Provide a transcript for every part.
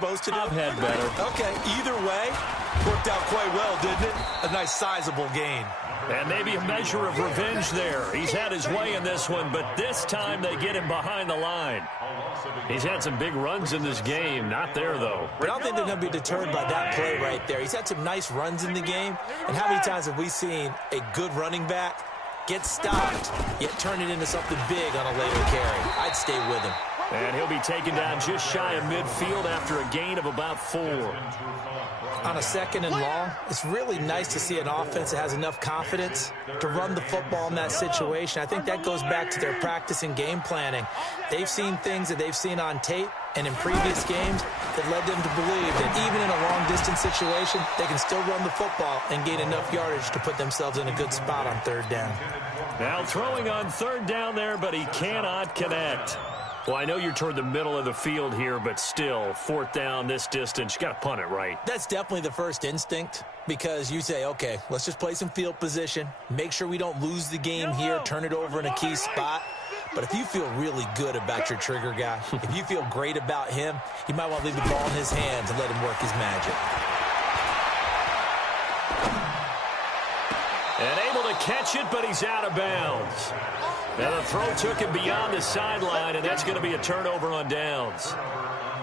supposed to do? I've had better. Okay, either way, worked out quite well, didn't it? A nice sizable gain. And maybe a measure of revenge there. He's had his way in this one, but this time they get him behind the line. He's had some big runs in this game. Not there, though. But I don't think they're going to be deterred by that play right there. He's had some nice runs in the game. And how many times have we seen a good running back get stopped, yet turn it into something big on a later carry? I'd stay with him. And he'll be taken down just shy of midfield after a gain of about 4. On a 2nd and long, it's really nice to see an offense that has enough confidence to run the football in that situation. I think that goes back to their practice and game planning. They've seen things that they've seen on tape and in previous games that led them to believe that even in a long-distance situation, they can still run the football and gain enough yardage to put themselves in a good spot on 3rd down. Now throwing on 3rd down there, but he cannot connect. Well, I know you're toward the middle of the field here, but still, 4th down this distance, you got to punt it right. That's definitely the first instinct because you say, okay, let's just play some field position, make sure we don't lose the game here, turn it over in a key spot. But if you feel really good about your trigger guy, if you feel great about him, you might want to leave the ball in his hands and let him work his magic. And able to catch it, but he's out of bounds. Now the throw took him beyond the sideline, and that's going to be a turnover on downs.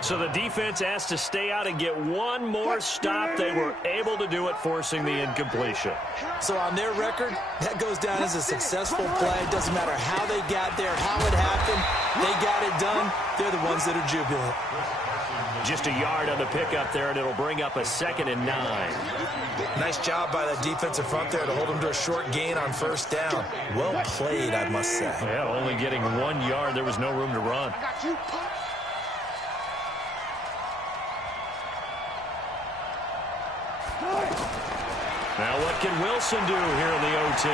So the defense asked to stay out and get one more stop. They were able to do it, forcing the incompletion. So on their record, that goes down as a successful play. It doesn't matter how they got there, how it happened. They got it done. They're the ones that are jubilant. Just a yard on the pickup there, and it'll bring up a 2nd and 9. Nice job by that defensive front there to hold him to a short gain on 1st down. Well played, I must say. Yeah, only getting 1 yard. There was no room to run. Now what can Wilson do here in the OT?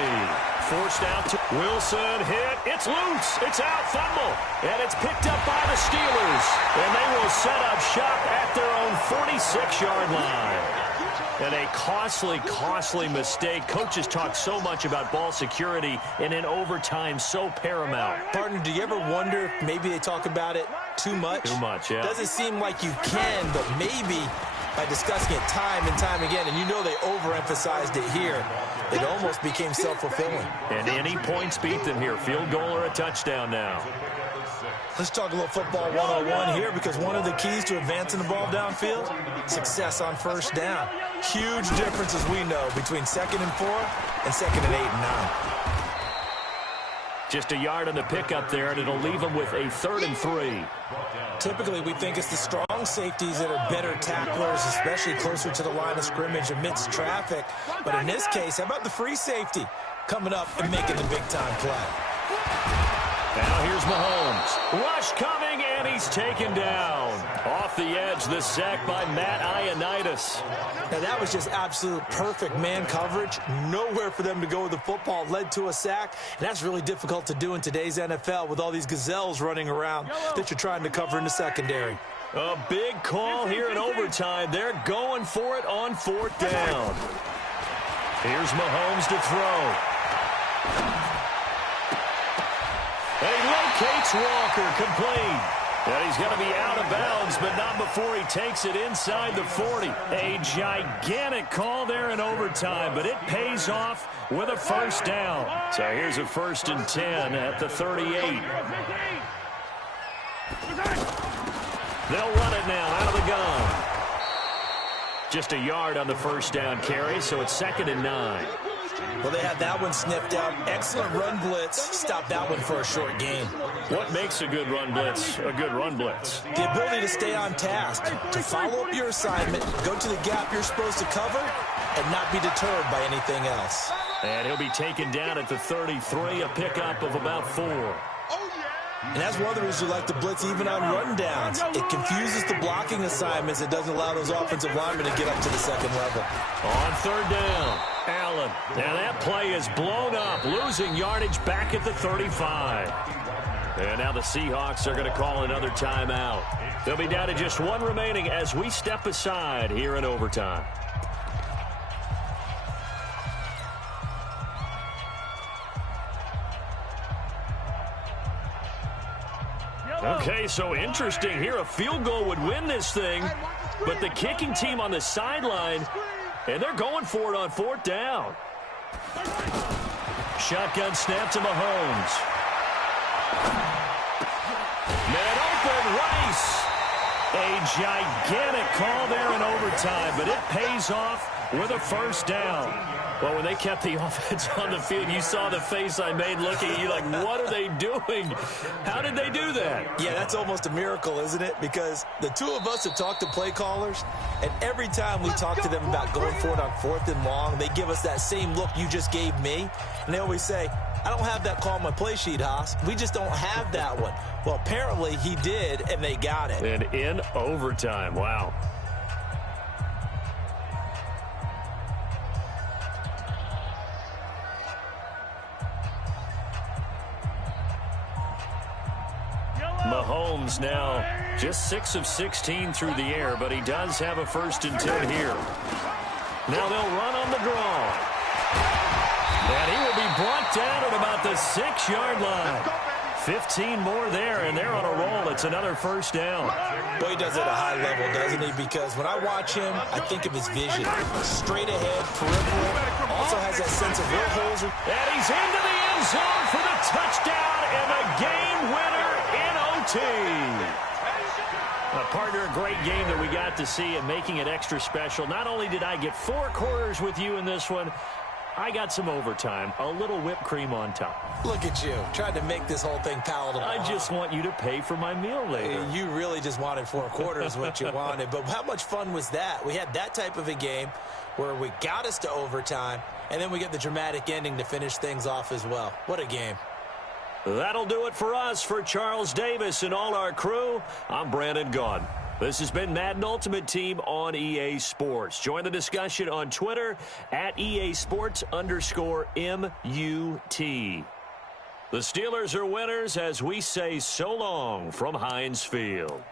Forced out to Wilson, hit, it's loose, it's out, fumble, and it's picked up by the Steelers. And they will set up shop at their own 46-yard line. And a costly mistake. Coaches talk so much about ball security, and in overtime, so paramount. Partner, do you ever wonder if maybe they talk about it too much? Too much, yeah. Doesn't seem like you can, but maybe by discussing it time and time again, and you know they overemphasized it here, it almost became self-fulfilling. And any points beat them here. Field goal or a touchdown now. Let's talk a little football 101 here, because one of the keys to advancing the ball downfield, success on 1st down. Huge difference, as we know, between 2nd and 4 and 2nd and 8 and 9. Just a yard on the pickup there, and it'll leave them with a 3rd and 3. Typically, we think it's the strong safeties that are better tacklers, especially closer to the line of scrimmage amidst traffic. But in this case, how about the free safety coming up and making the big-time play? Now here's Mahomes. Rush coming, and he's taken down. Off the edge, the sack by Matt Ioannidis. Now that was just absolute perfect man coverage. Nowhere for them to go with the football. Led to a sack, and that's really difficult to do in today's NFL with all these gazelles running around that you're trying to cover in the secondary. A big call here in overtime. They're going for it on 4th down. Here's Mahomes to throw. He locates Walker, complete. And he's going to be out of bounds, but not before he takes it inside the 40. A gigantic call there in overtime, but it pays off with a 1st down. So here's a 1st and 10 at the 38. They'll run it now out of the gun. Just a yard on the 1st down carry, so it's 2nd and 9. Well, they had that one sniffed out. Excellent run blitz. Stop that one for a short gain. What makes a good run blitz a good run blitz? The ability to stay on task, to follow up your assignment, go to the gap you're supposed to cover, and not be deterred by anything else. And he'll be taken down at the 33, a pickup of about 4. And that's one of the reasons you like to blitz even on rundowns. It confuses the blocking assignments. It doesn't allow those offensive linemen to get up to the 2nd level. On 3rd down, Allen. And that play is blown up, losing yardage back at the 35. And now the Seahawks are going to call another timeout. They'll be down to just 1 remaining as we step aside here in overtime. Okay, so interesting here. A field goal would win this thing, but the kicking team on the sideline, and they're going for it on 4th down. Shotgun snap to Mahomes. Man open, Rice. A gigantic call there in overtime, but it pays off with a 1st down. Well, when they kept the offense on the field, you saw the face I made looking at you like, what are they doing? How did they do that? Yeah, that's almost a miracle, isn't it? Because the two of us have talked to play callers, and every time we talk to them about going for it on 4th and long, they give us that same look you just gave me. And they always say, I don't have that call on my play sheet, Haas. We just don't have that one. Well, apparently he did, and they got it. And in overtime, wow. Mahomes now just 6 of 16 through the air, but he does have a 1st and 10 here. Now they'll run on the draw. And he will be brought down at about the 6-yard line. 15 more there, and they're on a roll. It's another 1st down. Boy, he does it at a high level, doesn't he? Because when I watch him, I think of his vision. Straight ahead, peripheral. Also has that sense of real holes. And he's into the end zone for the touchdown and the game winner in OT. Partner, a great game that we got to see and making it extra special. Not only did I get 4 quarters with you in this one, I got some overtime, a little whipped cream on top. Look at you, trying to make this whole thing palatable. I just want you to pay for my meal later. You really just wanted 4 quarters, what you wanted. But how much fun was that? We had that type of a game where we got us to overtime, and then we get the dramatic ending to finish things off as well. What a game. That'll do it for us. For Charles Davis and all our crew, I'm Brandon Gaudin. This has been Madden Ultimate Team on EA Sports. Join the discussion on Twitter at EA Sports_MUT. The Steelers are winners as we say so long from Heinz Field.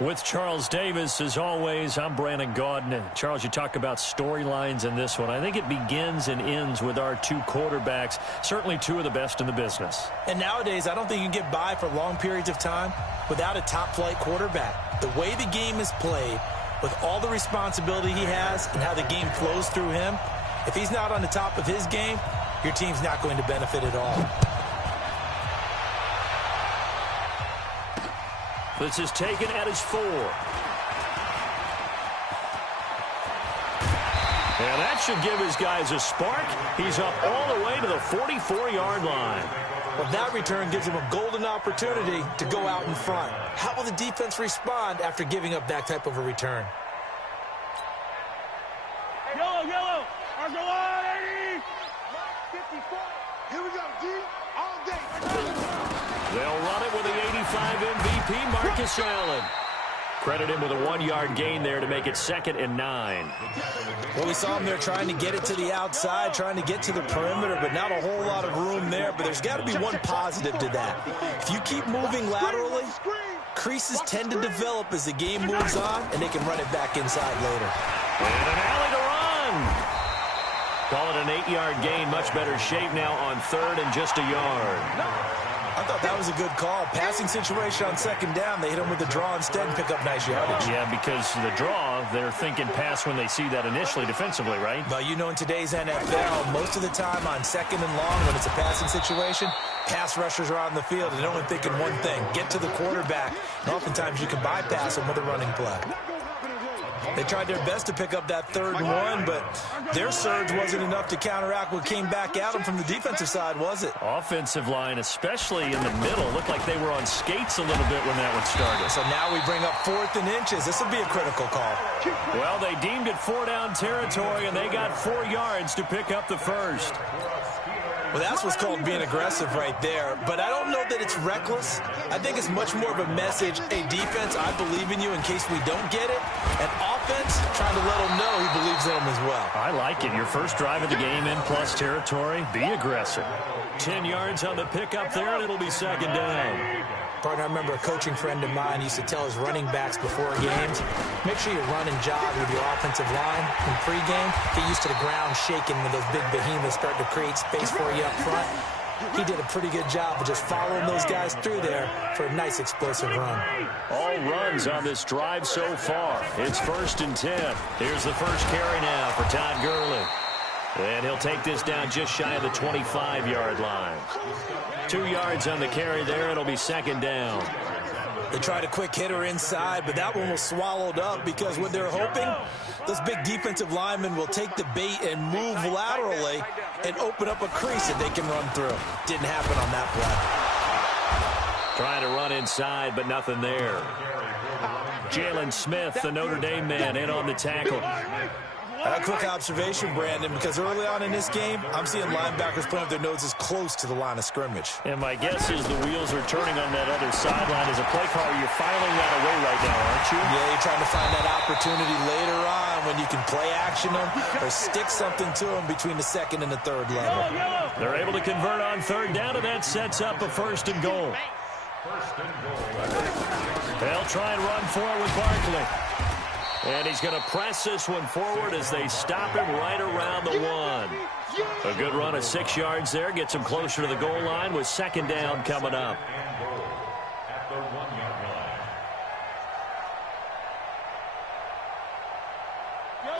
With Charles Davis, as always, I'm Brandon Gaudin. Charles, you talk about storylines in this one. I think it begins and ends with our two quarterbacks, certainly two of the best in the business. And nowadays, I don't think you can get by for long periods of time without a top-flight quarterback. The way the game is played, with all the responsibility he has and how the game flows through him, if he's not on the top of his game, your team's not going to benefit at all. This is taken at his 4. And that should give his guys a spark. He's up all the way to the 44-yard line. Well, that return gives him a golden opportunity to go out in front. How will the defense respond after giving up that type of a return? Yellow. RGO 54. Here we go, G. All day. They'll run it with the 85 MVP, Marcus Allen. Credit him with a 1-yard gain there to make it 2nd and 9. Well, we saw him there trying to get it to the outside, trying to get to the perimeter, but not a whole lot of room there. But there's got to be one positive to that. If you keep moving laterally, creases tend to develop as the game moves on, and they can run it back inside later. And an alley to run. Call it an 8-yard gain. Much better shape now on 3rd and just a yard. I thought that was a good call. Passing situation on 2nd down. They hit him with the draw instead and pick up nice yardage. Yeah, because the draw, they're thinking pass when they see that initially defensively, right? Well, you know, in today's NFL, most of the time on 2nd and long, when it's a passing situation, pass rushers are on the field and they're only thinking one thing, get to the quarterback. And oftentimes you can bypass them with a running play. They tried their best to pick up that 3rd and 1, but their surge wasn't enough to counteract what came back at them from the defensive side, was it? Offensive line, especially in the middle, looked like they were on skates a little bit when that one started. So now we bring up 4th and inches. This will be a critical call. Well, they deemed it 4-down territory, and they got 4 yards to pick up the first. Well, that's what's called being aggressive right there. But I don't know that it's reckless. I think it's much more of a message. Hey, defense, I believe in you in case we don't get it. And offense, trying to let them know he believes in them as well. I like it. Your first drive of the game in plus territory. Be aggressive. 10 yards on the pickup there, and it'll be 2nd down. Partner, I remember a coaching friend of mine used to tell his running backs before games, make sure you run and jog with your offensive line in pregame. Get used to the ground shaking when those big behemoths start to create space for you up front. He did a pretty good job of just following those guys through there for a nice explosive run. All runs on this drive so far. It's 1st and 10. Here's the first carry now for Todd Gurley. And he'll take this down just shy of the 25-yard line. 2 yards on the carry there. It'll be 2nd down. They tried a quick hitter inside, but that one was swallowed up because what they're hoping, those big defensive linemen will take the bait and move laterally and open up a crease that they can run through. Didn't happen on that play. Trying to run inside, but nothing there. Jalen Smith, the Notre Dame man, in on the tackle. A quick observation, Brandon, because early on in this game, I'm seeing linebackers putting up their noses close to the line of scrimmage. And my guess is the wheels are turning on that other sideline. As a play caller, you're filing that away right now, aren't you? Yeah, you're trying to find that opportunity later on when you can play action them or stick something to them between the 2nd and the 3rd level. They're able to convert on 3rd down, and that sets up a 1st and goal. They'll try and run forward with Barkley. And he's going to press this one forward as they stop him right around the 1. A good run of 6 yards there. Gets him closer to the goal line with 2nd down coming up.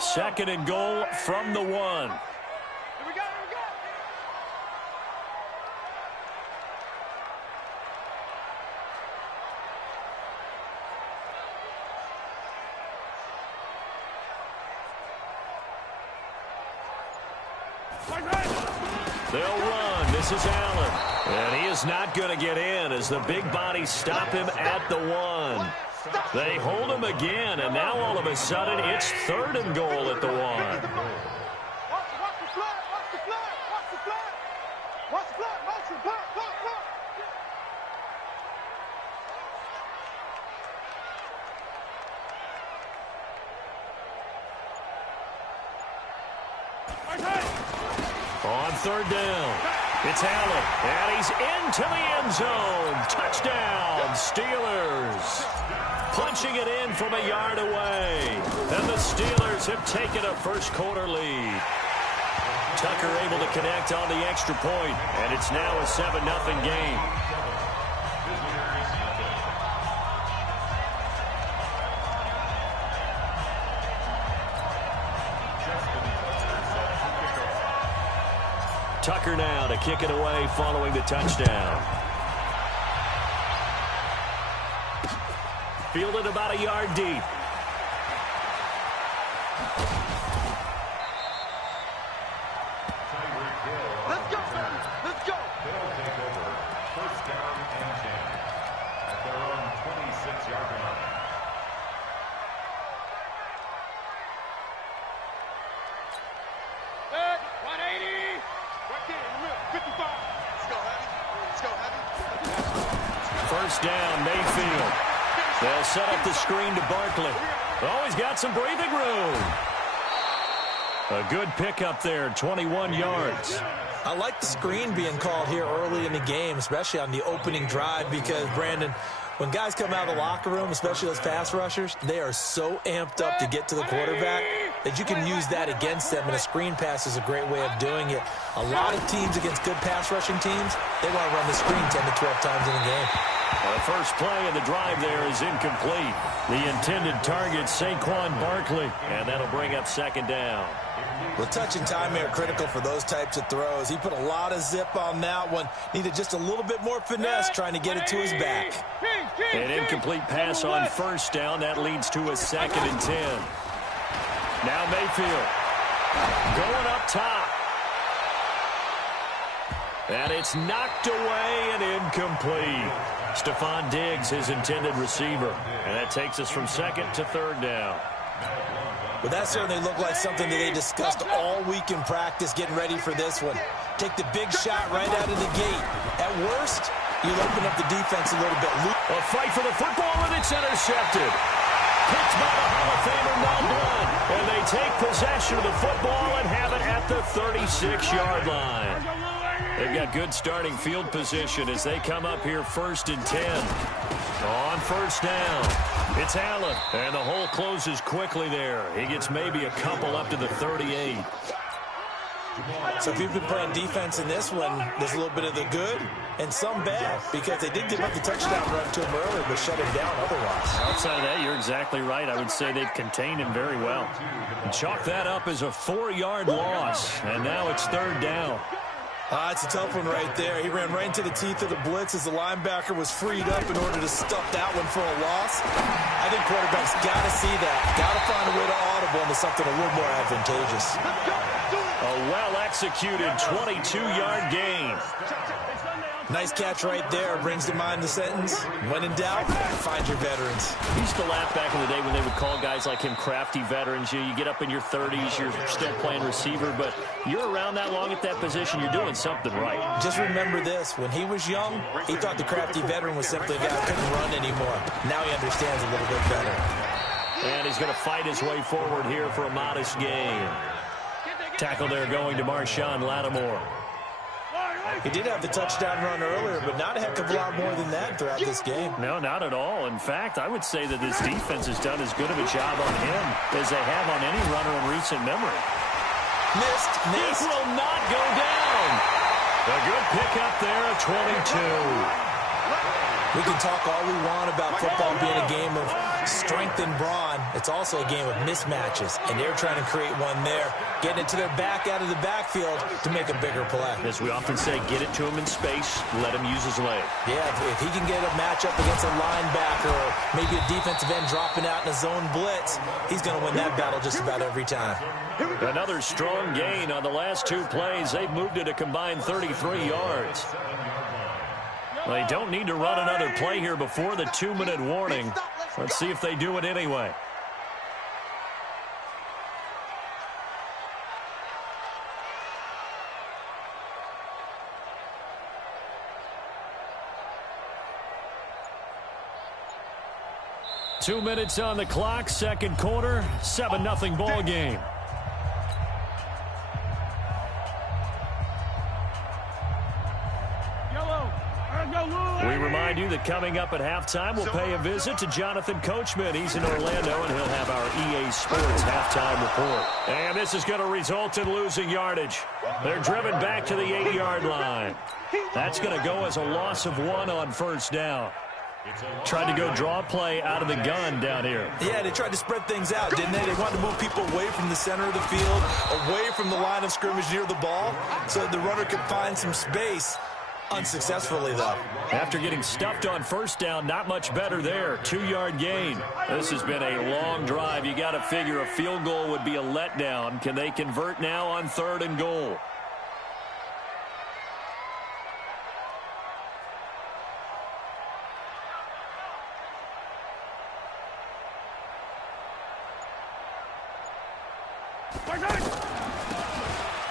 Second and goal from the 1. They'll run. This is Allen. And he is not going to get in as the big bodies stop him at the 1. They hold him again, and now all of a sudden it's 3rd and goal at the 1. On 3rd down, it's Allen, and he's into the end zone. Touchdown, Steelers. punching it in from a yard away. And the Steelers have taken a first-quarter lead. Tucker able to connect on the extra point, and it's now a 7-0 game. Tucker now to kick it away following the touchdown. Fielded about a yard deep. Let's go, let's go. They'll take over. First down and 10 at their own 26-yard line. Good, 180. Right there in the middle, 55. Let's go, Heavy. Let's go, Heavy. First down, Mayfield. They'll set up the screen to Barkley. Oh, he's got some breathing room. A good pickup there, 21 yards. I like the screen being called here early in the game, especially on the opening drive, because, Brandon, when guys come out of the locker room, especially those pass rushers, they are so amped up to get to the quarterback that you can use that against them, and a screen pass is a great way of doing it. A lot of teams against good pass rushing teams, they want to run the screen 10 to 12 times in a game. The first play of the drive there is incomplete. The intended target, Saquon Barkley, and that'll bring up second down. Well, touch and timing are critical for those types of throws. He put a lot of zip on that one. Needed just a little bit more finesse trying to get it to his back. An incomplete pass on first down. That leads to a 2nd and 10. Now Mayfield going up top. And it's knocked away and incomplete. Stephon Diggs, his intended receiver. And that takes us from 2nd to 3rd down. Well, that certainly looked like something that they discussed all week in practice, getting ready for this one. Take the big shot right out of the gate. At worst, you'll open up the defense a little bit. A fight for the football, and it's intercepted. Picked by the Hall of Famer Mel Blount. And they take possession of the football and have it at the 36-yard line. They've got good starting field position as they come up here 1st and 10. On first down, it's Allen. And the hole closes quickly there. He gets maybe a couple up to the 38. So if you've been playing defense in this one, there's a little bit of the good and some bad, because they did give up the touchdown run to him earlier, but shut him down otherwise. Outside of that, you're exactly right. I would say they've contained him very well. And chalk that up as a 4-yard loss. And now it's 3rd down. It's a tough one right there. He ran right into the teeth of the blitz as the linebacker was freed up in order to stuff that one for a loss. I think quarterbacks got to see that. Got to find a way to audible into something a little more advantageous. A well-executed 22-yard gain. Nice catch right there. Brings to mind the sentence, when in doubt, find your veterans. We used to laugh back in the day when they would call guys like him crafty veterans. You get up in your 30s, you're still playing receiver, but you're around that long at that position, you're doing something right. Just remember this. When he was young, he thought the crafty veteran was simply a guy who couldn't run anymore. Now he understands a little bit better. And he's going to fight his way forward here for a modest gain. Tackle there going to Marshawn Lattimore. He did have the touchdown run earlier, but not a heck of a lot more than that throughout this game. No, not at all. In fact, I would say that this defense has done as good of a job on him as they have on any runner in recent memory. Missed. This will not go down. A good pickup there at 22. We can talk all we want about football being a game of strength and brawn. It's also a game of mismatches, and they're trying to create one there, getting it to their back out of the backfield to make a bigger play. As we often say, get it to him in space, let him use his leg. Yeah, if he can get a matchup against a linebacker or maybe a defensive end dropping out in a zone blitz, he's going to win that battle just about every time. Another strong gain on the last 2 plays. They've moved it a combined 33 yards. They don't need to run another play here before the 2-minute warning. Let's see if they do it anyway. Two minutes on the clock, second quarter, 7-0 ball game. We remind you that that coming up at halftime, we'll pay a visit to Jonathan Coachman. He's in Orlando, and he'll have our EA Sports halftime report. And this is going to result in losing yardage. They're driven back to the 8-yard line. That's going to go as a loss of 1 on first down. Tried to go draw play out of the gun down here. Yeah, they tried to spread things out, didn't they? They wanted to move people away from the center of the field, away from the line of scrimmage near the ball, so that the runner could find some space. Unsuccessfully, though. After getting stuffed on first down, not much better there. 2-yard gain. This has been a long drive. You got to figure a field goal would be a letdown. Can they convert now on 3rd and goal?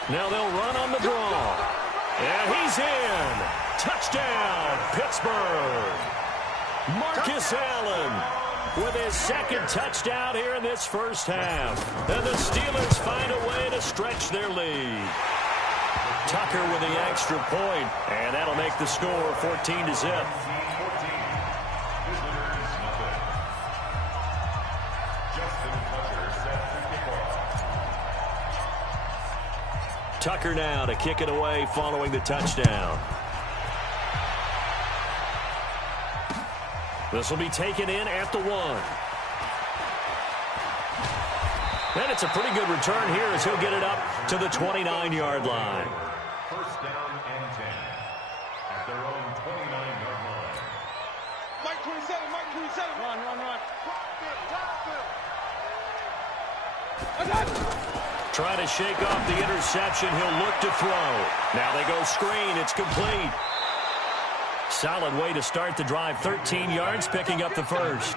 Now they'll run on the draw. And he's in. Touchdown, Pittsburgh. Marcus Allen with his 2nd touchdown here in this first half. And the Steelers find a way to stretch their lead. Tucker with the extra point, and that'll make the score 14-0. Tucker now to kick it away following the touchdown. This will be taken in at the 1. And it's a pretty good return here as he'll get it up to the 29-yard line. First down and 10 at their own 29-yard line. Mike 27, Mike 27. Run. Trying to shake off the interception. He'll look to throw. Now they go screen. It's complete. Solid way to start the drive. 13 yards, picking up the first.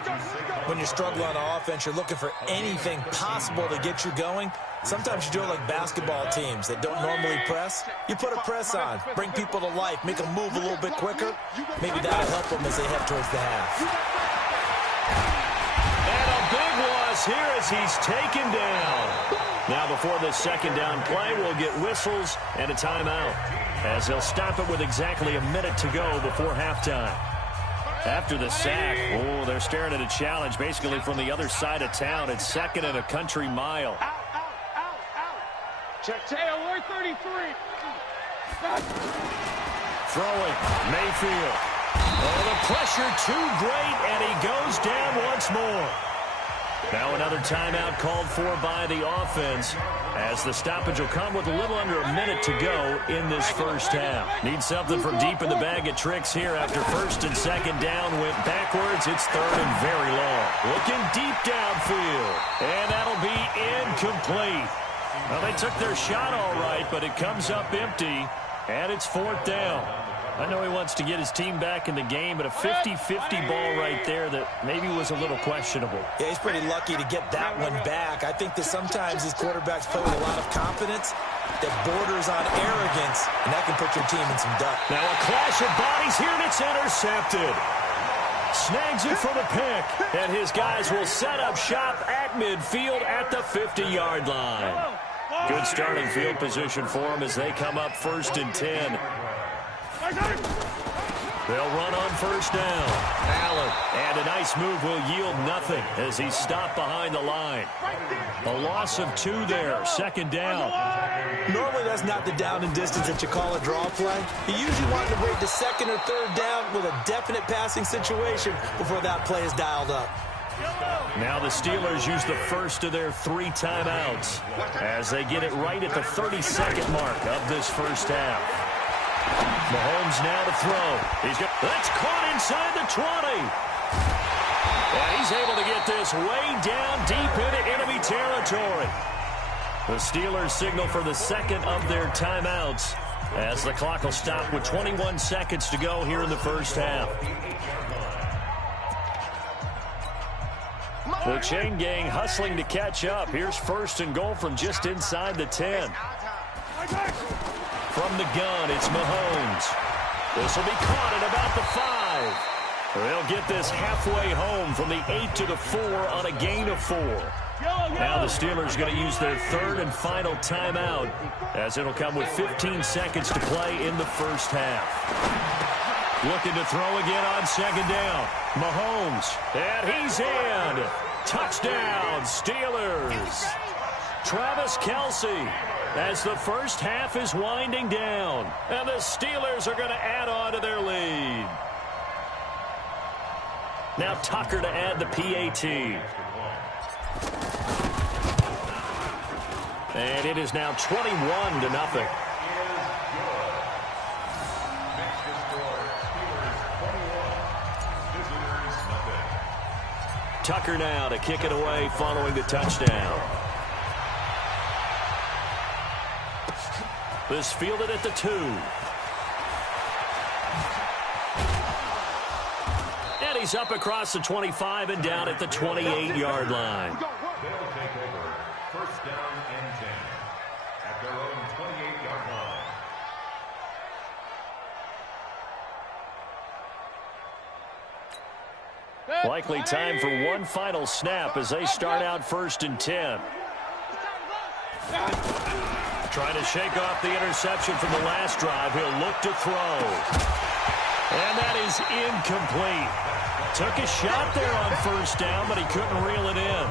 When you struggle on offense, you're looking for anything possible to get you going. Sometimes you do it like basketball teams that don't normally press. You put a press on, bring people to life, make them move a little bit quicker. Maybe that'll help them as they head towards the half. And a big loss here as he's taken down. Now before this 2nd down play, we'll get whistles and a timeout, as they'll stop it with exactly a minute to go before halftime. After the sack, they're staring at a challenge basically from the other side of town. It's 2nd and a country mile. Check tail, 33. Throwing, Mayfield. Oh, the pressure too great, and he goes down once more. Now another timeout called for by the offense, as the stoppage will come with a little under a minute to go in this first half. Need something from deep in the bag of tricks here after 1st and 2nd down went backwards. It's 3rd and very long. Looking deep downfield, and that'll be incomplete. Well, they took their shot all right, but it comes up empty, and it's 4th down. I know he wants to get his team back in the game, but a 50-50 ball right there that maybe was a little questionable. Yeah, he's pretty lucky to get that one back. I think that sometimes these quarterbacks play with a lot of confidence that borders on arrogance, and that can put your team in some duck. Now a clash of bodies here, and it's intercepted. Snags it for the pick, and his guys will set up shop at midfield at the 50-yard line. Good starting field position for them as they come up 1st and 10. They'll run on first down. Allen, and a nice move will yield nothing as he's stopped behind the line. A loss of 2 there, 2nd down. Normally that's not the down and distance that you call a draw play. You usually want to wait the 2nd or 3rd down with a definite passing situation before that play is dialed up. Now the Steelers use the first of their 3 timeouts as they get it right at the 32nd mark of this first half. Mahomes now to throw. That's caught inside the 20. And he's able to get this way down deep into enemy territory. The Steelers signal for the 2nd of their timeouts as the clock will stop with 21 seconds to go here in the first half. The chain gang hustling to catch up. Here's 1st and goal from just inside the 10. From the gun, it's Mahomes. This will be caught at about the 5. They'll get this halfway home from the 8 to the 4 on a gain of 4. Now the Steelers going to use their 3rd and final timeout, as it'll come with 15 seconds to play in the first half. Looking to throw again on second down. Mahomes, and he's in. Touchdown, Steelers. Travis Kelce, as the first half is winding down, and the Steelers are going to add on to their lead. Now Tucker to add the PAT. And it is now 21-0. Tucker now to kick it away following the touchdown. This fielded at the 2. And he's up across the 25 and down at the 28-yard line. They'll take over first down and 10 at their own 28-yard line. Likely time for one final snap as they start out 1st and 10. Trying to shake off the interception from the last drive. He'll look to throw. And that is incomplete. Took a shot there on 1st down, but he couldn't reel it in.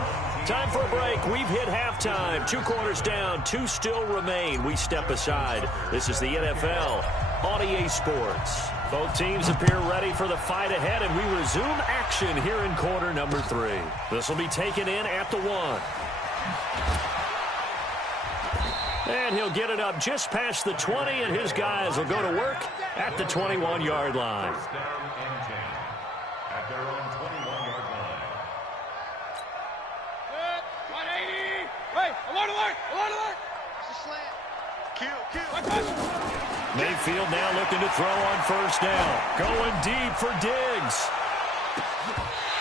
Time for a break. We've hit halftime. 2 quarters down. 2 still remain. We step aside. This is the NFL on EA Sports. Both teams appear ready for the fight ahead, and we resume action here in quarter number 3. This will be taken in at the 1. And he'll get it up just past the 20, and his guys will go to work at the 21-yard line. First down and 10 at their own 21-yard line. Good. 180. Hey, I want to work. I want to work. It's a slant. Kill. Mayfield now looking to throw on 1st down. Going deep for Diggs.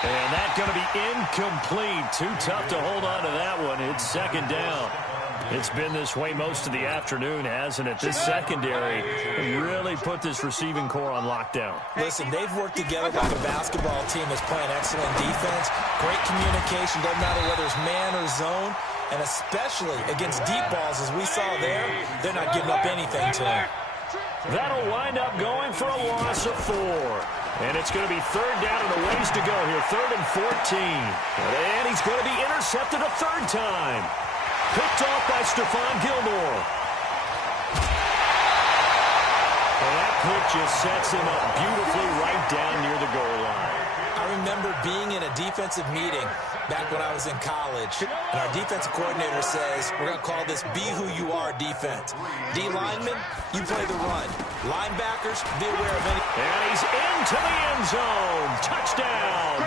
And that's going to be incomplete. Too tough to hold on to that one. It's 2nd down. It's been this way most of the afternoon, hasn't it? This secondary really put this receiving core on lockdown. Listen, they've worked together like a basketball team that's playing excellent defense. Great communication, doesn't matter whether it's man or zone. And especially against deep balls, as we saw there, they're not giving up anything to them. That'll wind up going for a loss of 4. And it's going to be 3rd down and a ways to go here. 3rd and 14. And he's going to be intercepted a 3rd time. Picked off by Stephon Gilmore. And that pick just sets him up beautifully right down near the goal line. I remember being in a defensive meeting back when I was in college, and our defensive coordinator says, we're going to call this Be Who You Are defense. D linemen, you play the run. Linebackers, be aware of any... And he's into the end zone. Touchdown.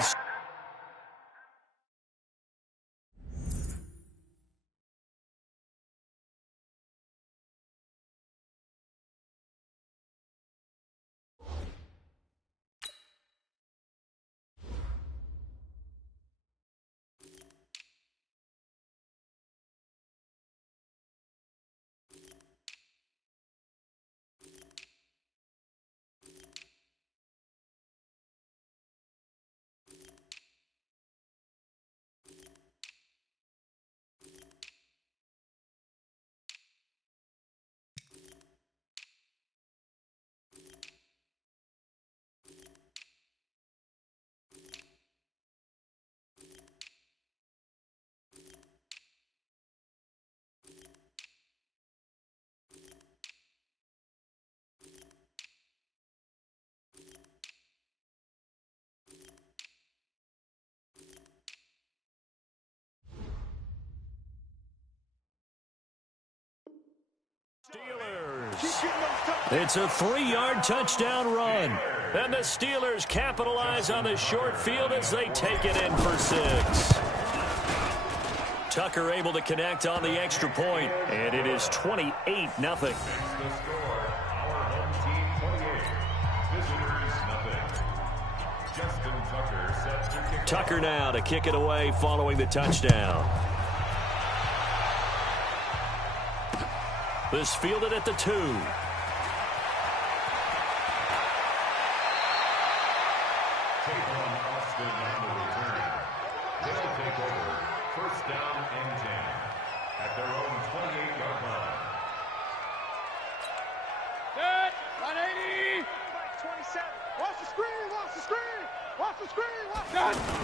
Steelers. It's a 3-yard touchdown run. And the Steelers capitalize on the short field as they take it in for 6. Tucker able to connect on the extra point, and it is 28-0. The score, our home team 28, visitors nothing. Justin Tucker set to kick. Tucker now to kick it away following the touchdown. This fielded at the 2. They'll take over first down and 10 at their own 28-yard line. Good. 180. 27. Watch the screen, watch the screen, watch the screen, watch the screen.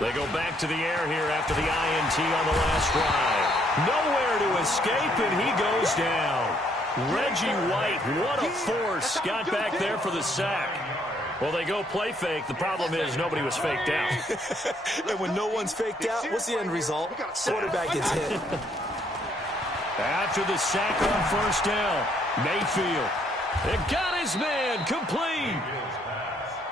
They go back to the air here after the INT on the last drive. Nowhere to escape, and he goes down. Reggie White, what a force, got back there for the sack. Well, they go play fake. The problem is nobody was faked out. And when no one's faked out, what's the end result? Quarterback gets hit. After the sack on first down, Mayfield. It got his man complete.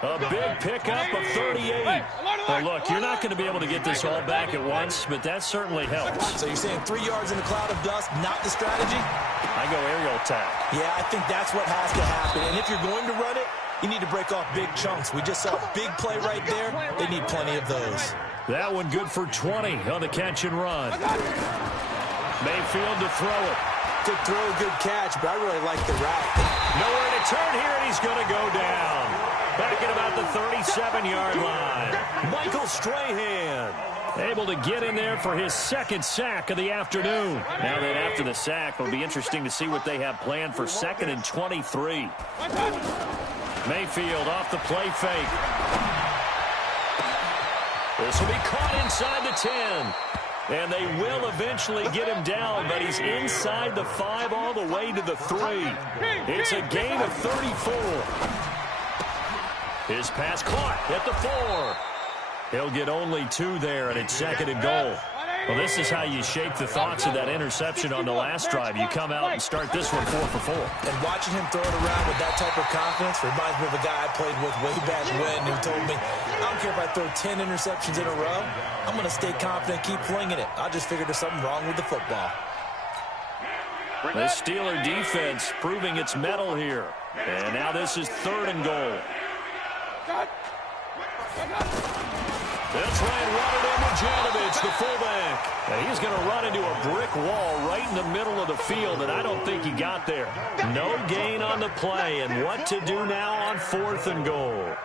A big pickup of 38. Well, look, you're not going to be able to get this all back at once, but that certainly helps. So you're saying 3 yards in a cloud of dust, not the strategy? I go aerial attack. Yeah, I think that's what has to happen. And if you're going to run it, you need to break off big chunks. We just saw a big play right there. They need plenty of those. That one good for 20 on the catch and run. Mayfield to throw it. Good throw, good catch, but I really like the route. Nowhere to turn here, and he's going to go down. Back at about the 37-yard line. Michael Strahan able to get in there for his second sack of the afternoon. Now that after the sack, it'll be interesting to see what they have planned for 2nd and 23. Mayfield off the play fake. This will be caught inside the 10. And they will eventually get him down, but he's inside the 5 all the way to the 3. It's a gain of 34. His pass caught at the 4. He'll get only 2 there, and it's 2nd and goal. Well, this is how you shape the thoughts of that interception on the last drive. You come out and start this one 4 for 4. And watching him throw it around with that type of confidence reminds me of a guy I played with way back when who told me, I don't care if I throw 10 interceptions in a row, I'm going to stay confident, keep flinging it. I just figured there's something wrong with the football. The Steeler defense proving its mettle here. And now this is 3rd and goal. That's right, running into Janovich, the fullback. And he's going to run into a brick wall right in the middle of the field, and I don't think he got there. No gain on the play, and what to do now on 4th and goal.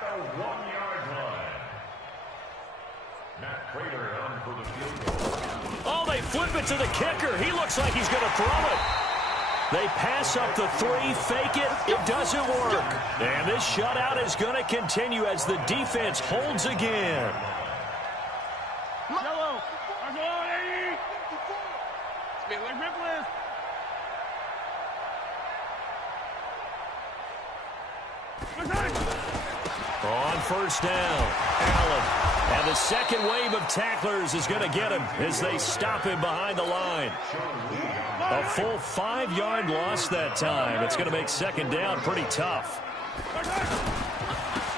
Oh, they flip it to the kicker. He looks like he's going to throw it. They pass up the 3, fake it. It doesn't work. And this shutout is going to continue as the defense holds again. Yellow. Let's go, 80. Speed like Ripley. On first down, Allen. And the second wave of tacklers is going to get him as they stop him behind the line. A full 5-yard loss that time. It's going to make 2nd down pretty tough.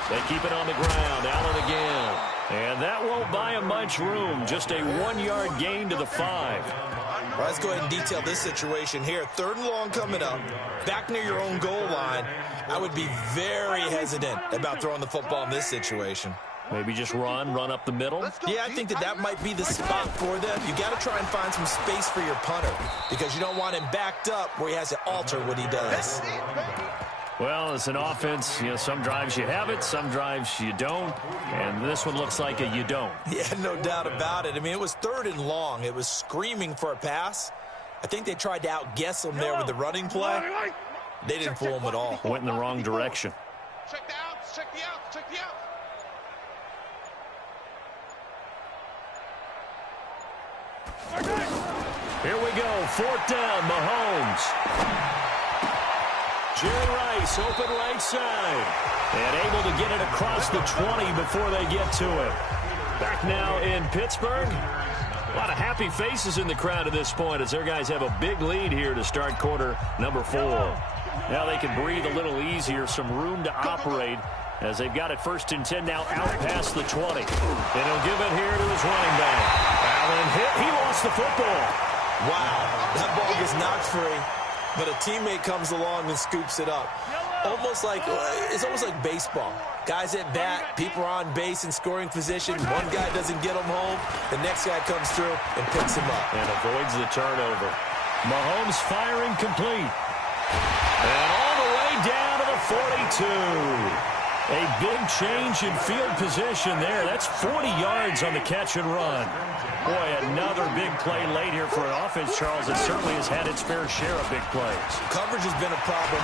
They keep it on the ground. Allen again. And that won't buy him much room. Just a 1-yard gain to the 5. Well, let's go ahead and detail this situation here. 3rd and long coming up. Back near your own goal line. I would be very hesitant about throwing the football in this situation. Maybe just run up the middle. Yeah, I think that might be the spot for them. You got to try and find some space for your punter because you don't want him backed up where he has to alter what he does. Well, it's an offense. You know, some drives you have it, some drives you don't, and this one looks like a you don't. Yeah, no doubt about it. I mean, it was 3rd and long. It was screaming for a pass. I think they tried to outguess him there with the running play. They didn't fool him at all. Went in the wrong direction. Check the outs, check the outs, check the outs. Here we go, 4th down, Mahomes. Jerry Rice, open right side. And able to get it across the 20 before they get to it. Back now in Pittsburgh. A lot of happy faces in the crowd at this point as their guys have a big lead here to start quarter number 4. Now they can breathe a little easier, some room to operate as they've got it 1st and 10 now out past the 20. And he'll give it here to his running back. Allen hit. He lost the football. Wow, that ball gets knocked free, but a teammate comes along and scoops it up. It's almost like baseball. Guys at bat, people are on base in scoring position. One guy doesn't get them home. The next guy comes through and picks him up. And avoids the turnover. Mahomes firing complete. And all the way down to the 42. A big change in field position there. That's 40 yards on the catch and run. Boy, another big play late here for an offense, Charles, that certainly has had its fair share of big plays. Coverage has been a problem.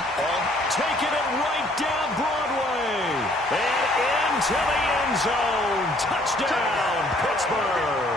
Taking it right down Broadway. And into the end zone. Touchdown, Pittsburgh.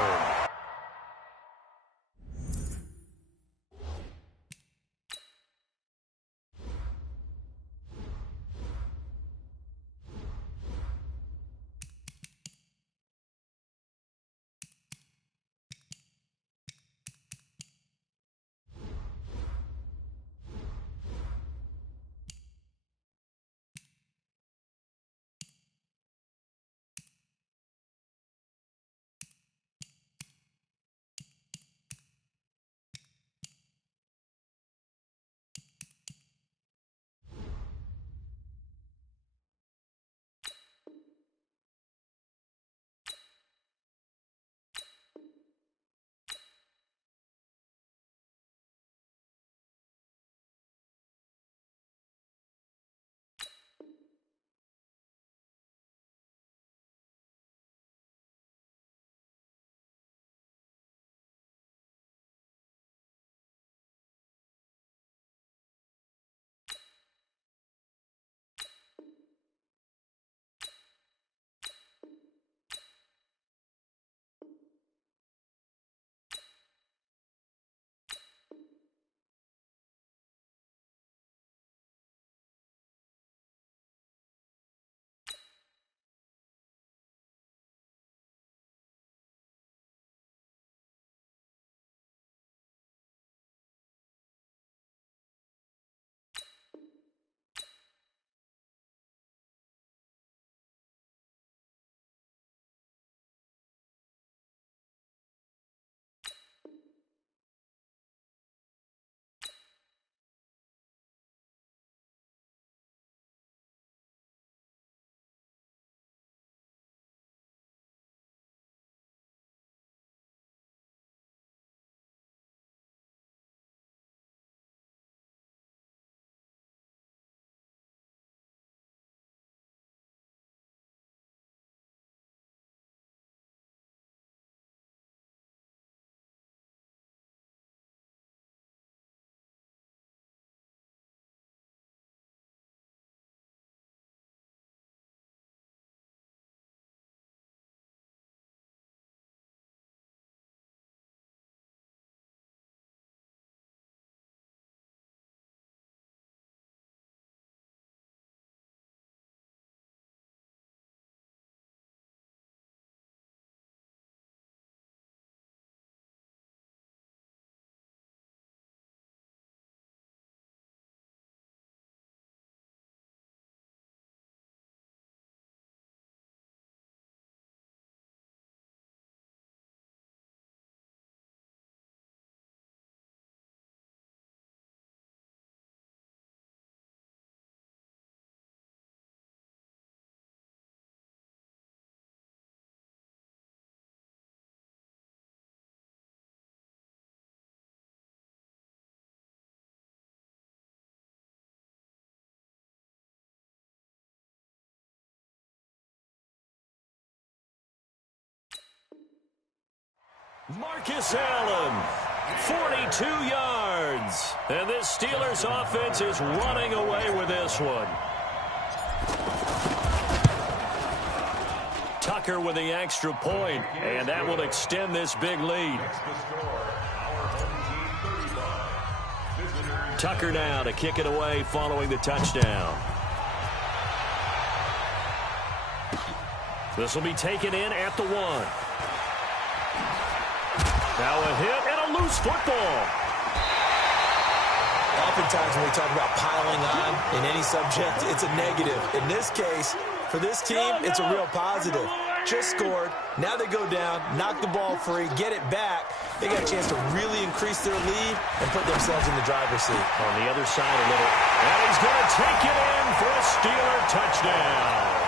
Marcus Allen, 42 yards. And this Steelers offense is running away with this one. Tucker with the extra point, and that will extend this big lead. Tucker now to kick it away following the touchdown. This will be taken in at the 1. Now a hit and a loose football. Oftentimes when we talk about piling on in any subject, it's a negative. In this case, for this team, it's a real positive. Just scored. Now they go down, knock the ball free, get it back. They got a chance to really increase their lead and put themselves in the driver's seat. On the other side a little. And he's going to take it in for a Steeler touchdown.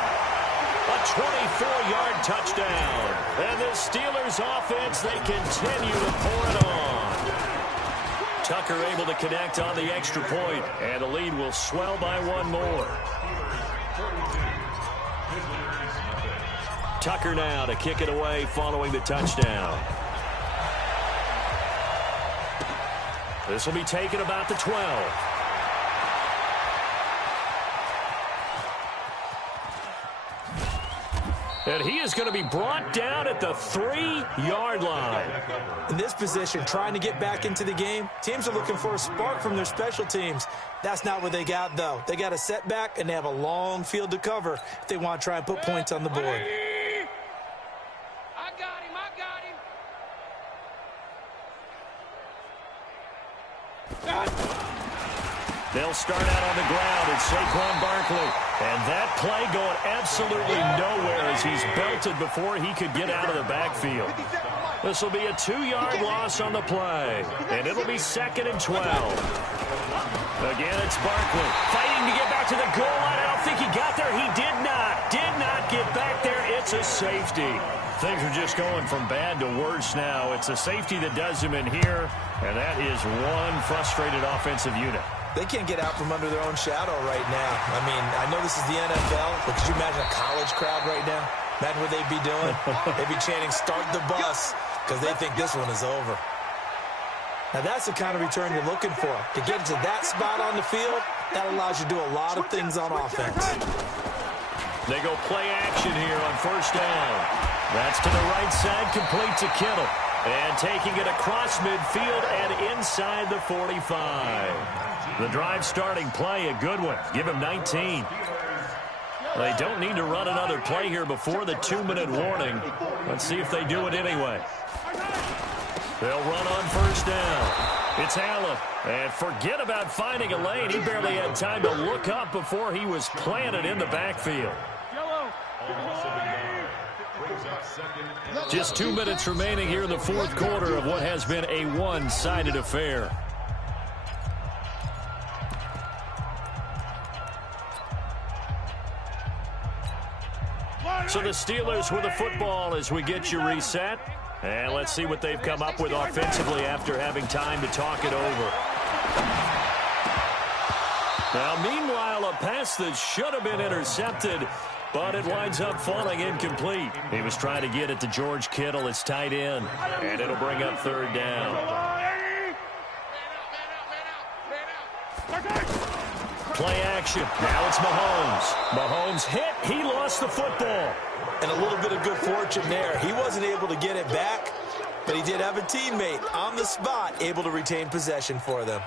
A 24-yard touchdown. And the Steelers offense, they continue to pour it on. Tucker able to connect on the extra point, and the lead will swell by one more. Tucker now to kick it away following the touchdown. This will be taken about the 12. And he is going to be brought down at the 3-yard line. In this position, trying to get back into the game, teams are looking for a spark from their special teams. That's not what they got, though. They got a setback, and they have a long field to cover if they want to try and put points on the board. I got him. They'll start out on the ground. It's Saquon Barkley. And that play going absolutely nowhere as he's belted before he could get out of the backfield. This will be a 2-yard loss on the play. And it'll be 2nd and 12. Again, it's Barkley fighting to get back to the goal line. I don't think he got there. He did not get back there. It's a safety. Things are just going from bad to worse now. It's a safety that does him in here. And that is one frustrated offensive unit. They can't get out from under their own shadow right now. I mean, I know this is the NFL, but could you imagine a college crowd right now? Imagine what they'd be doing. They'd be chanting, "Start the bus," because they think this one is over. Now, that's the kind of return you're looking for. To get to that spot on the field, that allows you to do a lot of things on offense. They go play action here on 1st down. That's to the right side, complete to Kittle. And taking it across midfield and inside the 45. The drive starting play, a good one. Give him 19. They don't need to run another play here before the 2-minute warning. Let's see if they do it anyway. They'll run on 1st down. It's Allen. And forget about finding a lane. He barely had time to look up before he was planted in the backfield. Just 2 minutes remaining here in the 4th quarter of what has been a one-sided affair. So the Steelers with the football as we get you reset. And let's see what they've come up with offensively after having time to talk it over. Now, meanwhile, a pass that should have been intercepted, but it winds up falling incomplete. He was trying to get it to George Kittle, his tight end, and it'll bring up 3rd down. Play action. Now it's Mahomes. Mahomes hit. He lost the football. And a little bit of good fortune there. He wasn't able to get it back, but he did have a teammate on the spot able to retain possession for them.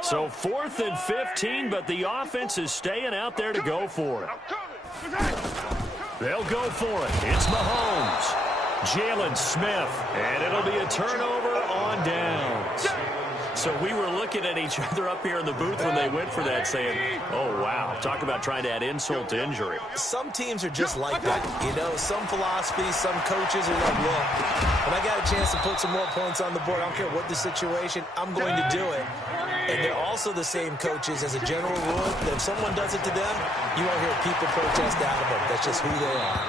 So 4th and 15, but the offense is staying out there to go for it. They'll go for it. It's Mahomes. Jalen Smith. And it'll be a turnover on downs. So we were looking at each other up here in the booth when they went for that saying, oh, wow, talk about trying to add insult to injury. Some teams are just like that. You know, some philosophies, some coaches are like, look, when I got a chance to put some more points on the board, I don't care what the situation, I'm going to do it. And they're also the same coaches as a general rule that if someone does it to them, you won't hear people protest out of them. That's just who they are.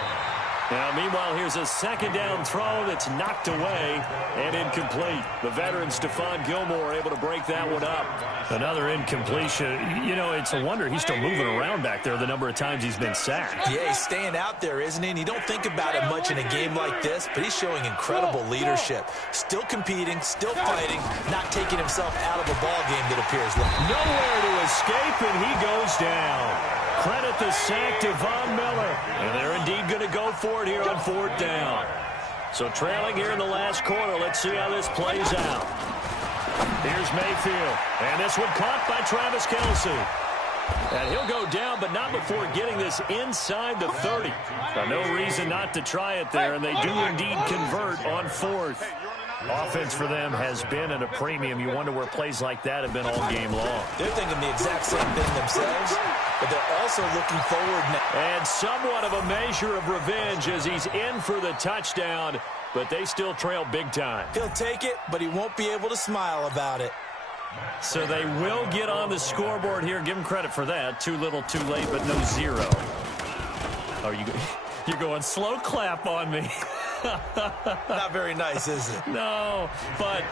Now, meanwhile, here's a 2nd down throw that's knocked away and incomplete. The veteran Stephon Gilmore able to break that one up. Another incompletion. You know, it's a wonder he's still moving around back there the number of times he's been sacked. Yeah, he's staying out there, isn't he? And you don't think about it much in a game like this, but he's showing incredible leadership. Still competing, still fighting, not taking himself out of a ball game that appears like. Nowhere to escape, and he goes down. Credit the sack to Von Miller. And they're indeed going to go for it here on 4th down. So trailing here in the last quarter. Let's see how this plays out. Here's Mayfield. And this one caught by Travis Kelce. And he'll go down, but not before getting this inside the 30. Now, no reason not to try it there, and they do indeed convert on 4th. Offense for them has been at a premium. You wonder where plays like that have been all game long. They're thinking the exact same thing themselves, but they're also looking forward now. And somewhat of a measure of revenge as he's in for the touchdown, but they still trail big time. He'll take it, but he won't be able to smile about it. So they will get on the scoreboard here. Give him credit for that. Too little, too late, but no 0. Oh, you're going slow clap on me. Not very nice, is it? No, but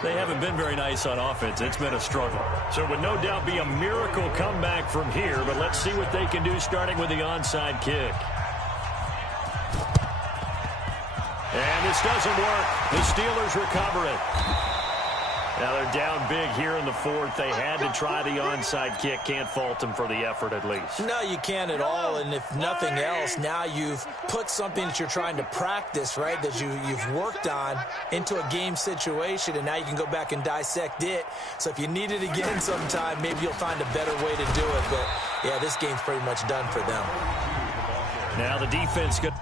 they haven't been very nice on offense. It's been a struggle. So it would no doubt be a miracle comeback from here, but let's see what they can do starting with the onside kick. And this doesn't work. The Steelers recover it. Now they're down big here in the fourth. They had to try the onside kick. Can't fault them for the effort at least. No, you can't at all. And if nothing else, now you've put something that you're trying to practice, right, that you've worked on into a game situation, and now you can go back and dissect it. So if you need it again sometime, maybe you'll find a better way to do it. But, yeah, this game's pretty much done for them. Now the defense good.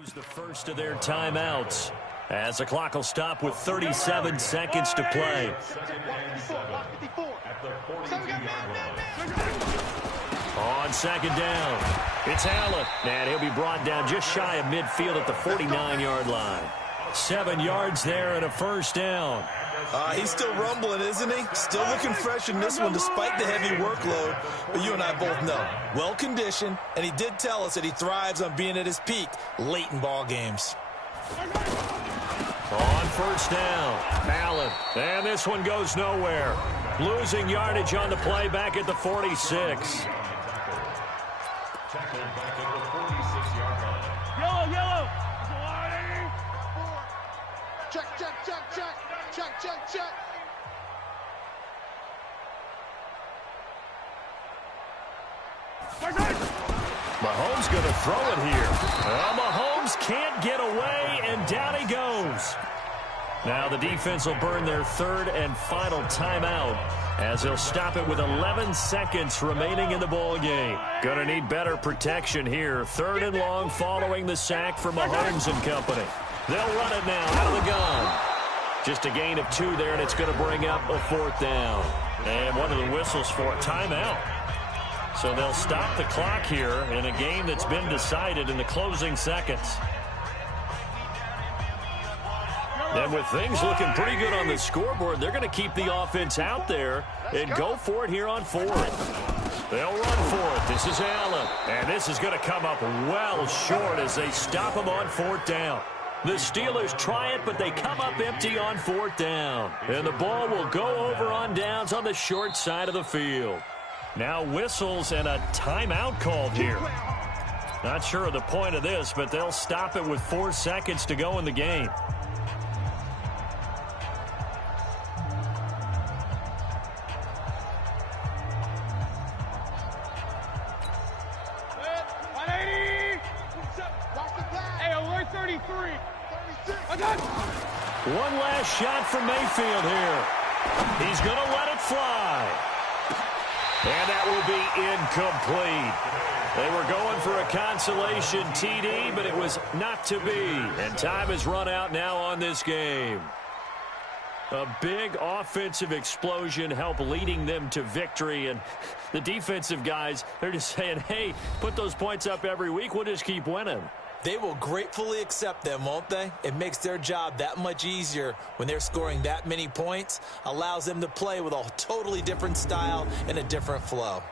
Use the first of their timeouts as the clock will stop with 37 seconds to play. On second down, it's Allen, and he'll be brought down just shy of midfield at the 49-yard line. 7 yards there and a first down. He's still rumbling, isn't he? Still looking fresh in this one despite the heavy workload. But you and I both know, well-conditioned, and he did tell us that he thrives on being at his peak late in ball games. On first down, Allen, and this one goes nowhere. Losing yardage on the play back at the 46. Yellow. Check. Mahomes going to throw it here. Well, Mahomes can't get away, and down he goes. Now the defense will burn their third and final timeout as they'll stop it with 11 seconds remaining in the ball game. Going to need better protection here. Third and long following the sack for Mahomes and company. They'll run it now out of the gun. Just a gain of 2 there, and it's going to bring up a fourth down. And one of the whistles for a timeout. So they'll stop the clock here in a game that's been decided in the closing seconds. And with things looking pretty good on the scoreboard, they're going to keep the offense out there and go for it here on fourth. They'll run for it. This is Allen. And this is going to come up well short as they stop him on fourth down. The Steelers try it, but they come up empty on fourth down. And the ball will go over on downs on the short side of the field. Now whistles and a timeout called here. Not sure of the point of this, but they'll stop it with 4 seconds to go in the game. One last shot from Mayfield here. He's going to let it fly. And that will be incomplete. They were going for a consolation TD, but it was not to be. And time has run out now on this game. A big offensive explosion helped leading them to victory. And the defensive guys, they're just saying, hey, put those points up every week. We'll just keep winning. They will gratefully accept them, won't they? It makes their job that much easier when they're scoring that many points. Allows them to play with a totally different style and a different flow.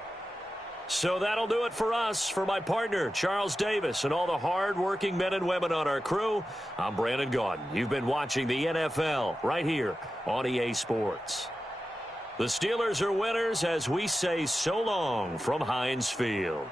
So that'll do it for us. For my partner, Charles Davis, and all the hard-working men and women on our crew, I'm Brandon Gaudin. You've been watching the NFL right here on EA Sports. The Steelers are winners as we say so long from Heinz Field.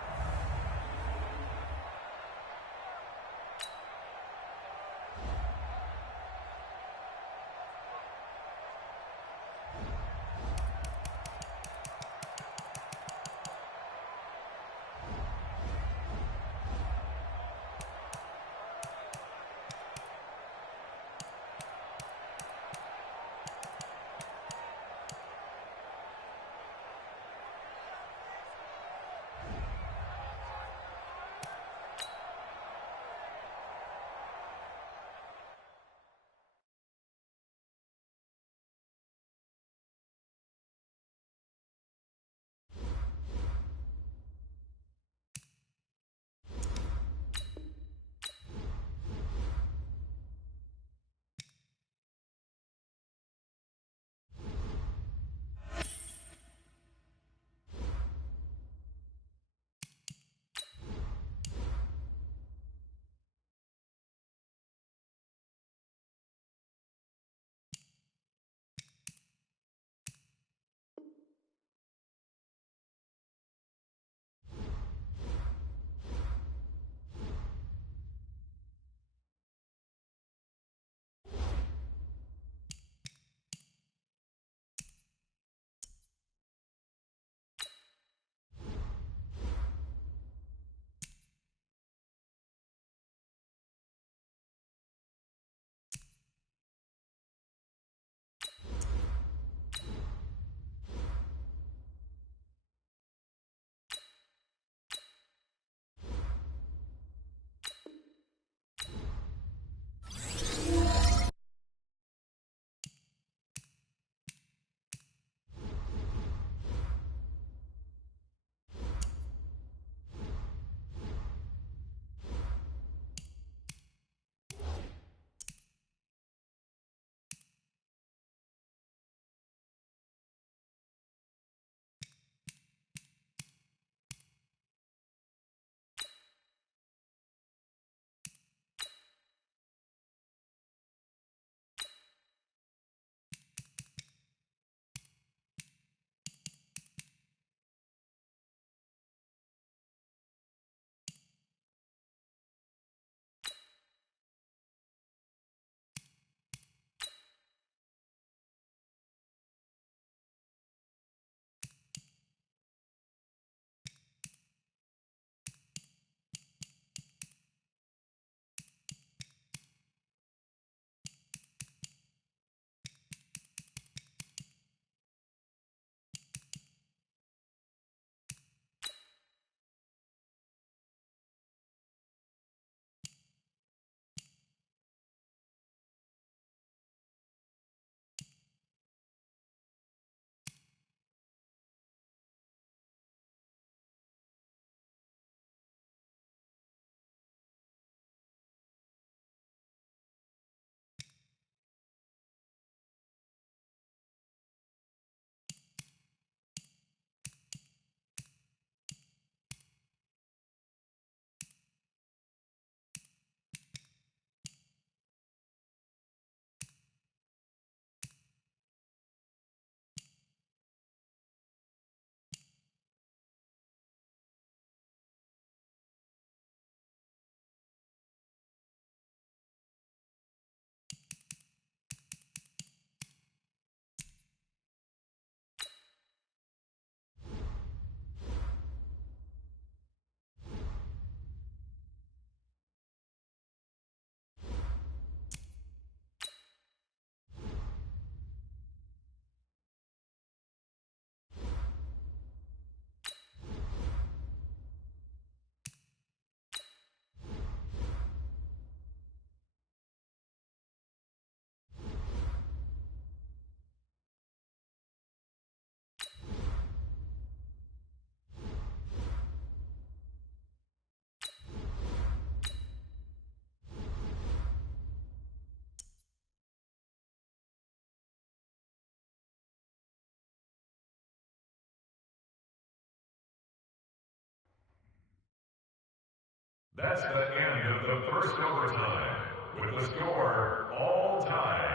That's the end of the first overtime, with the score all time.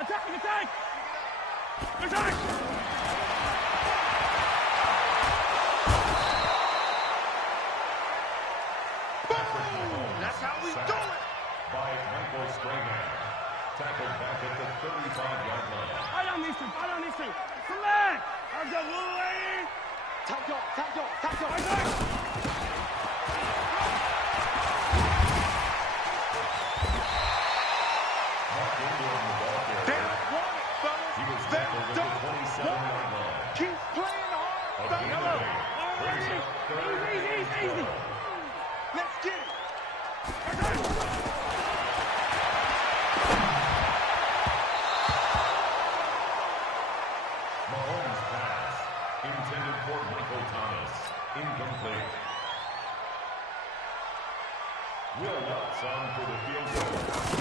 Attack! Attack! That's how we do it! By Michael Strahan. Tackled back at the 35-yard line. Fight on these two! Select! Argo Louie! Tackle! Keep playing hard. Easy. Let's get it. Mahomes pass. Intended for Michael Thomas. Incomplete. Will Lutz on for the field goal.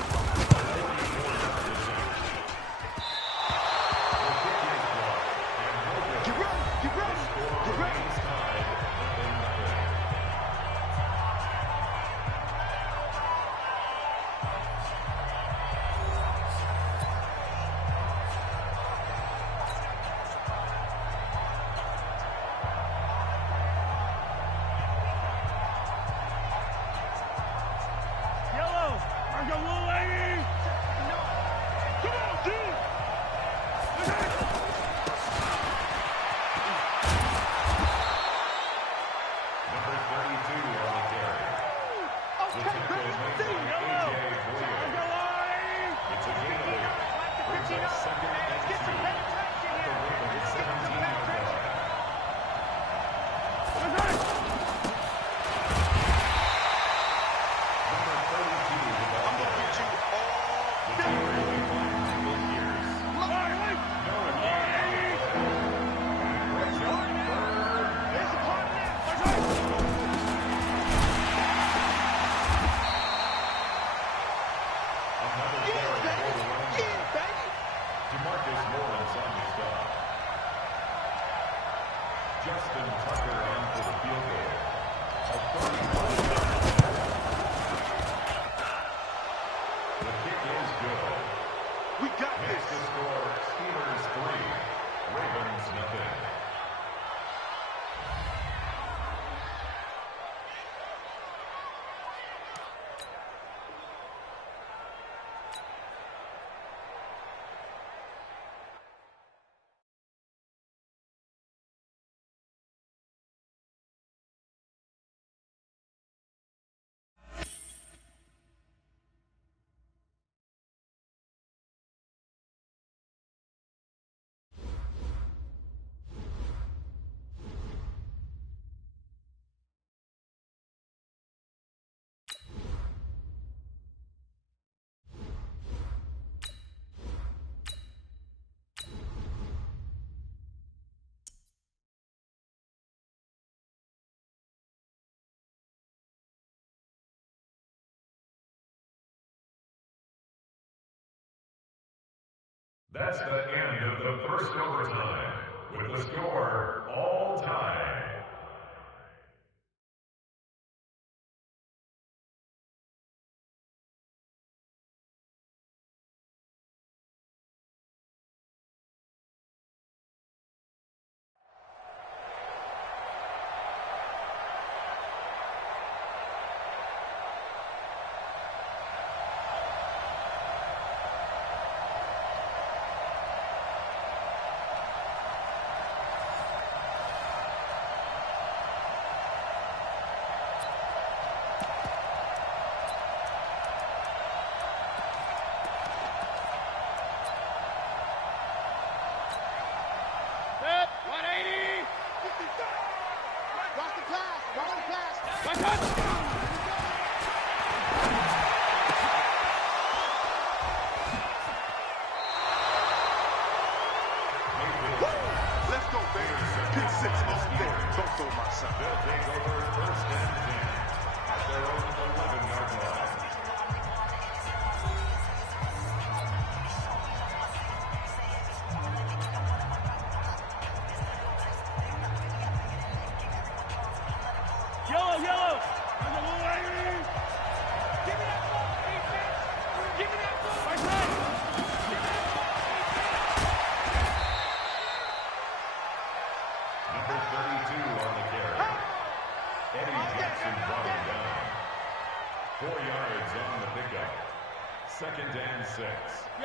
That's the end of the first overtime, with the score all time.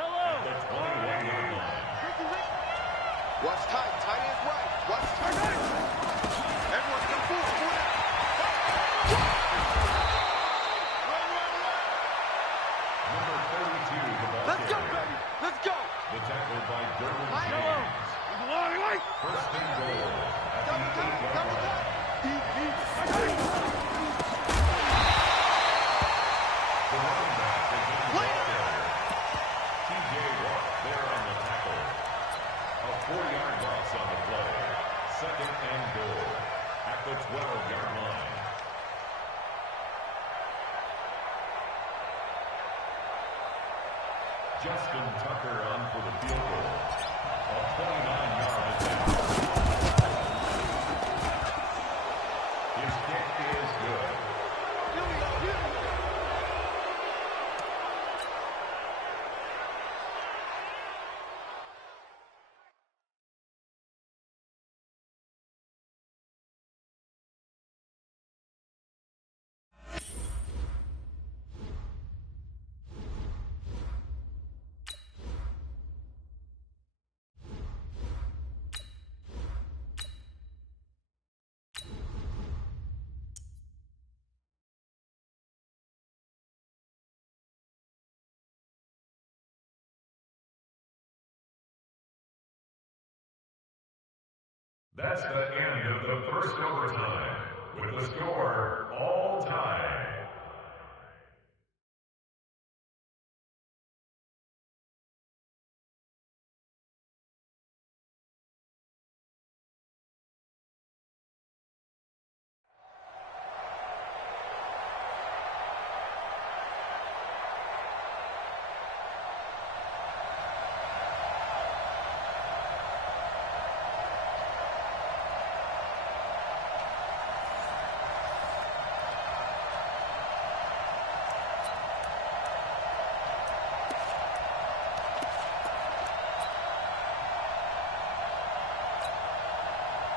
Yellow. At the 21-yard line. Watch tight. Tight ends right. Watch tight. Everyone come forward. Number 32, the ball Let's go, carrier. baby. Let's go. The tackle by Derwin Yellow. James. First and goal at the 8-yard line. The running back again the ball carrier. T.J. Watt there on the tackle. A 4-yard loss on the play. Second and goal at the 12-yard line. Justin Tucker on for the field goal. A 29-yard attempt. His kick is good. Here we go. Here we go. That's the end of the first overtime, with the score all tie.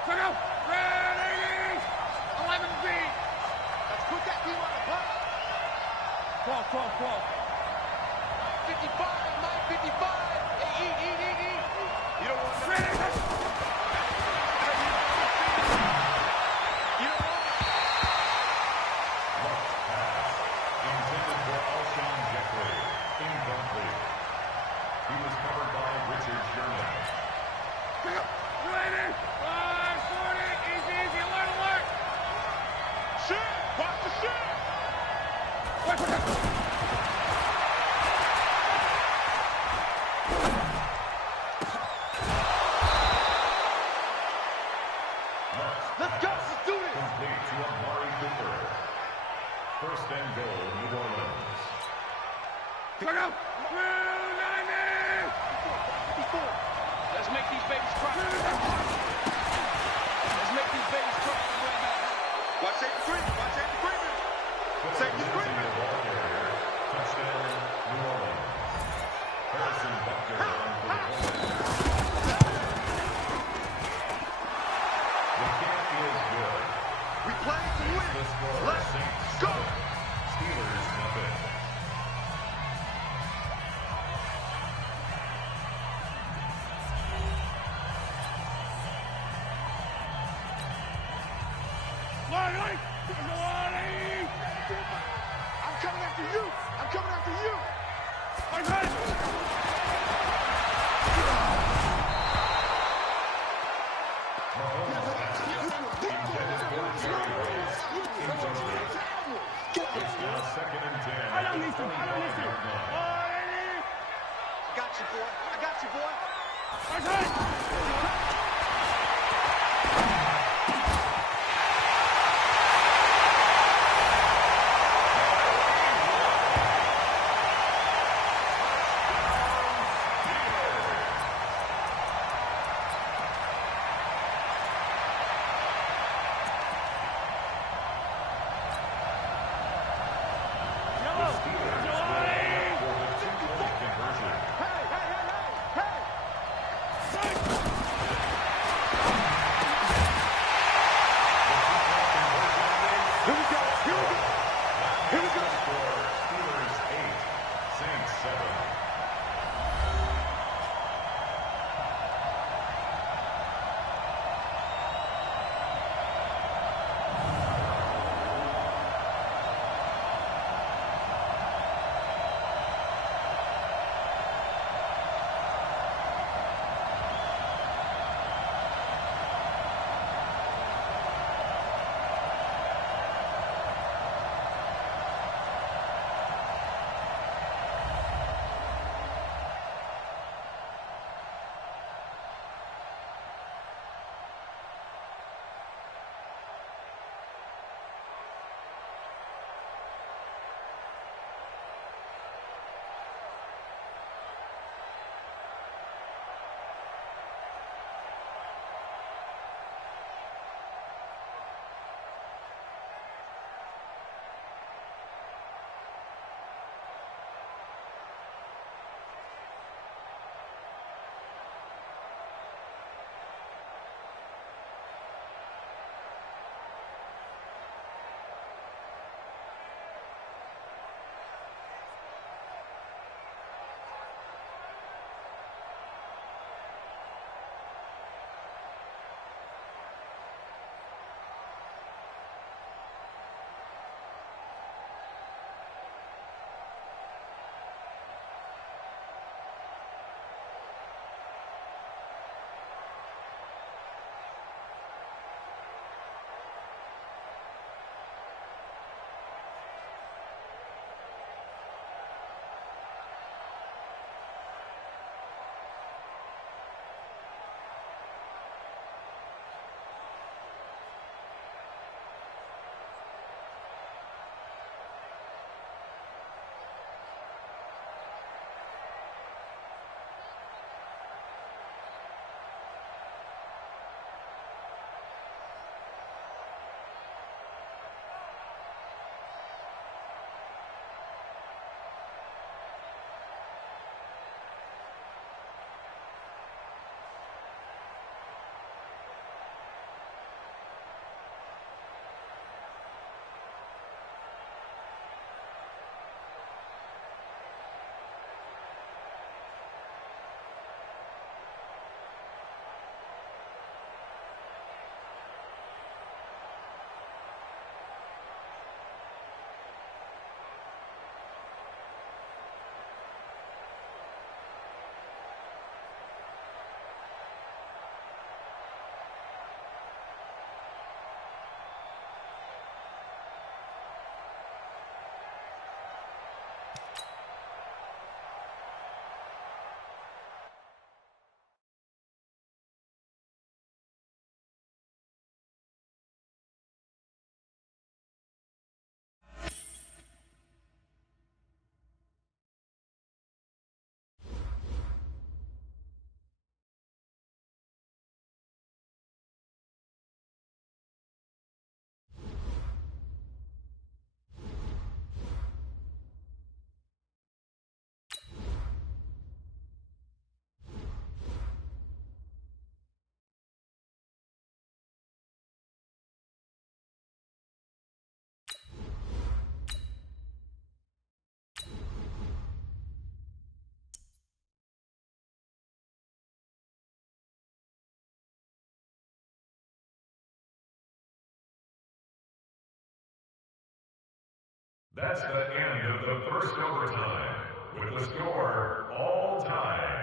Ready! 11 feet. Let's put that team on the clock. 12. 55, 955. Hey, eat. You don't want to... Ready! You don't want Left pass, intended for Alshon Jeffrey. Incomplete. He was covered by Richard Sherman. Ready! 540. Easy. Alert. Shit! Watch the shit! Wait. Let's go! Let's do this! Complete to Amari Cooper. First and goal, New Orleans. Let's make these babies cry. Watch safety screaming. Safety screaming. The ball carrier. Touchdown, New Orleans. Harrison Butker on for the point. The kick is good. We play to win. The score, Let's Saints go. 7, Steelers nothing. I'm coming after you. Mahomes pass. Intended for Jerry Rice. Incomplete. It's now second and 10 at the 35-yard line. I got you, boy. That's the end of the first overtime, with the score all time.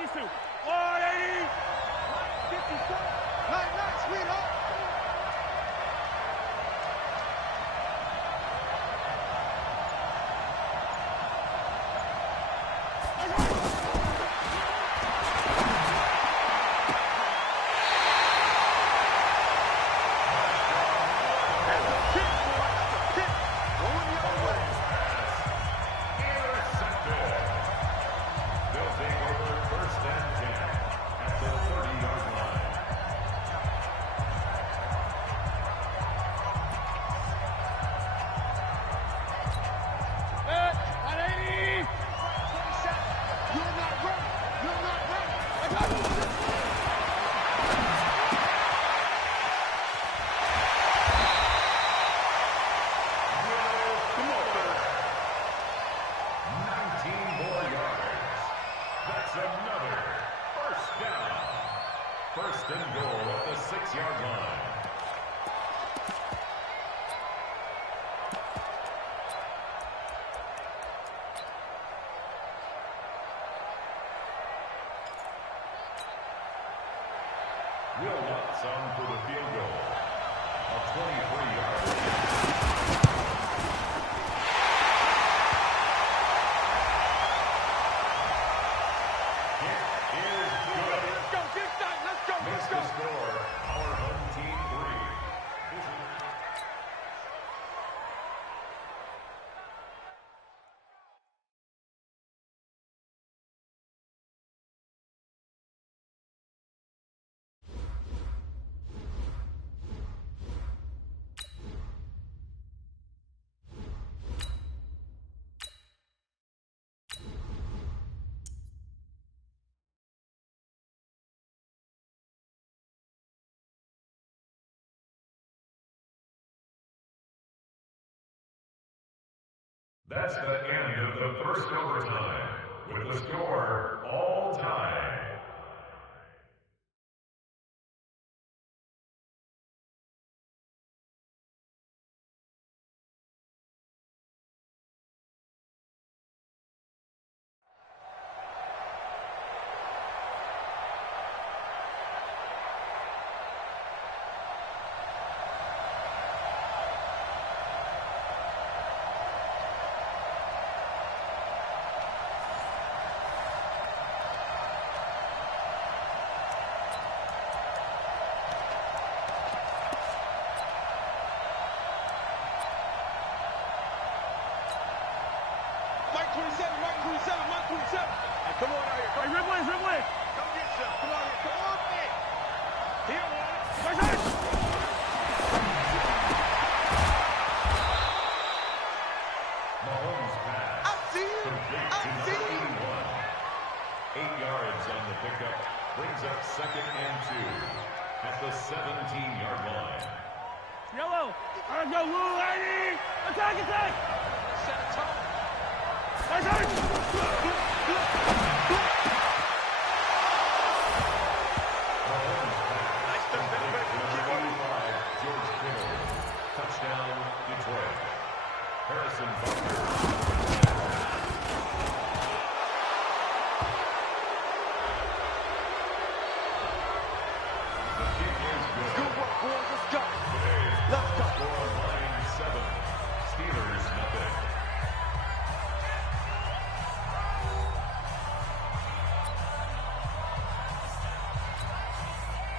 these two. 180. 56. Nice, sweetheart. some for the field goal. A 23-yard Makes the score our home team 3. That's the end of the first overtime, with the score all time. Mike 27. Hey, come on out here. Hey, Ripley. Come get some. Come on here. Come on, man. Here, one. Mahomes pass. I see you. Complete to number 81. 8 yards on the pickup. Brings up 2nd and 2 at the 17-yard line. Yellow. All right, go, Lou, lady. Attack. Set a tone. Touchdown, Detroit. Harrison Butker. The kick is good. Good work, boys. Let's go. Let's go. Score line 7. Steelers nothing.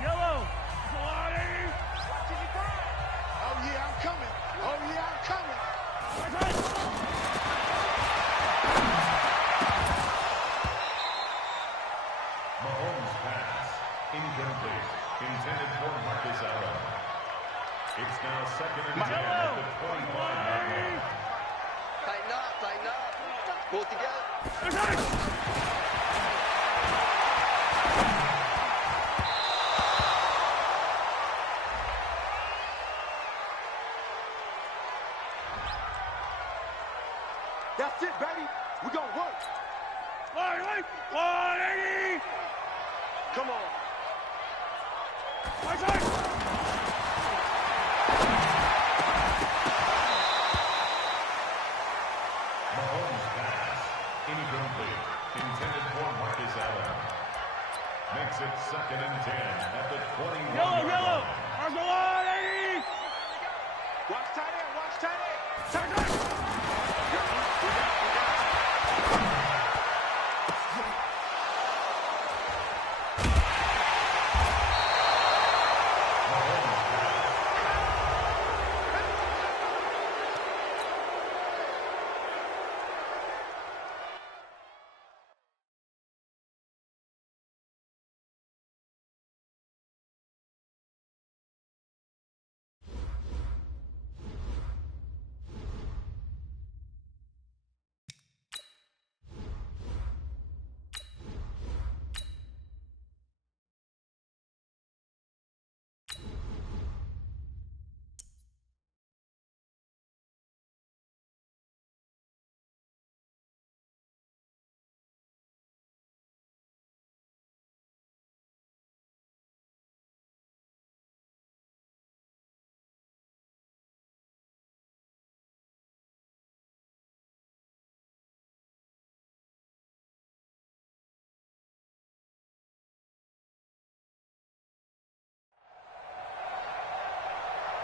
Yellow. Oh, yeah, I'm coming. Mahomes pass. Incomplete. Intended for Marcus Allen. It's now 2nd and 10 at the 25-yard line. Tighten up. Pull together. That's it, baby. We're going to work. 180. Come on. My turn. Mahomes pass. Incomplete. Intended for Marcus Allen. Makes it 2nd and 10 at the 21-yard line. Arsenal 180. Watch tight end. Tight end.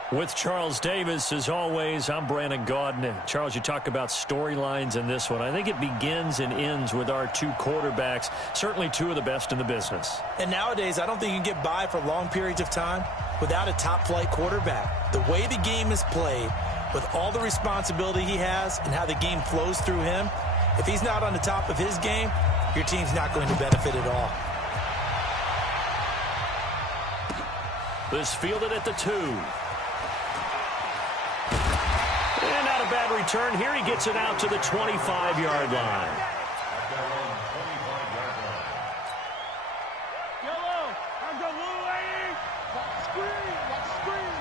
With Charles Davis, as always, I'm Brandon Gaudin. Charles, you talk about storylines in this one. I think it begins and ends with our two quarterbacks, certainly two of the best in the business. And nowadays, I don't think you can get by for long periods of time without a top-flight quarterback. The way the game is played, with all the responsibility he has and how the game flows through him, if he's not on the top of his game, your team's not going to benefit at all. This fielded at the 2. And not a bad return here. He gets it out to the 25-yard line. Yellow, I'm the blue lady. Watch screen, watch screen.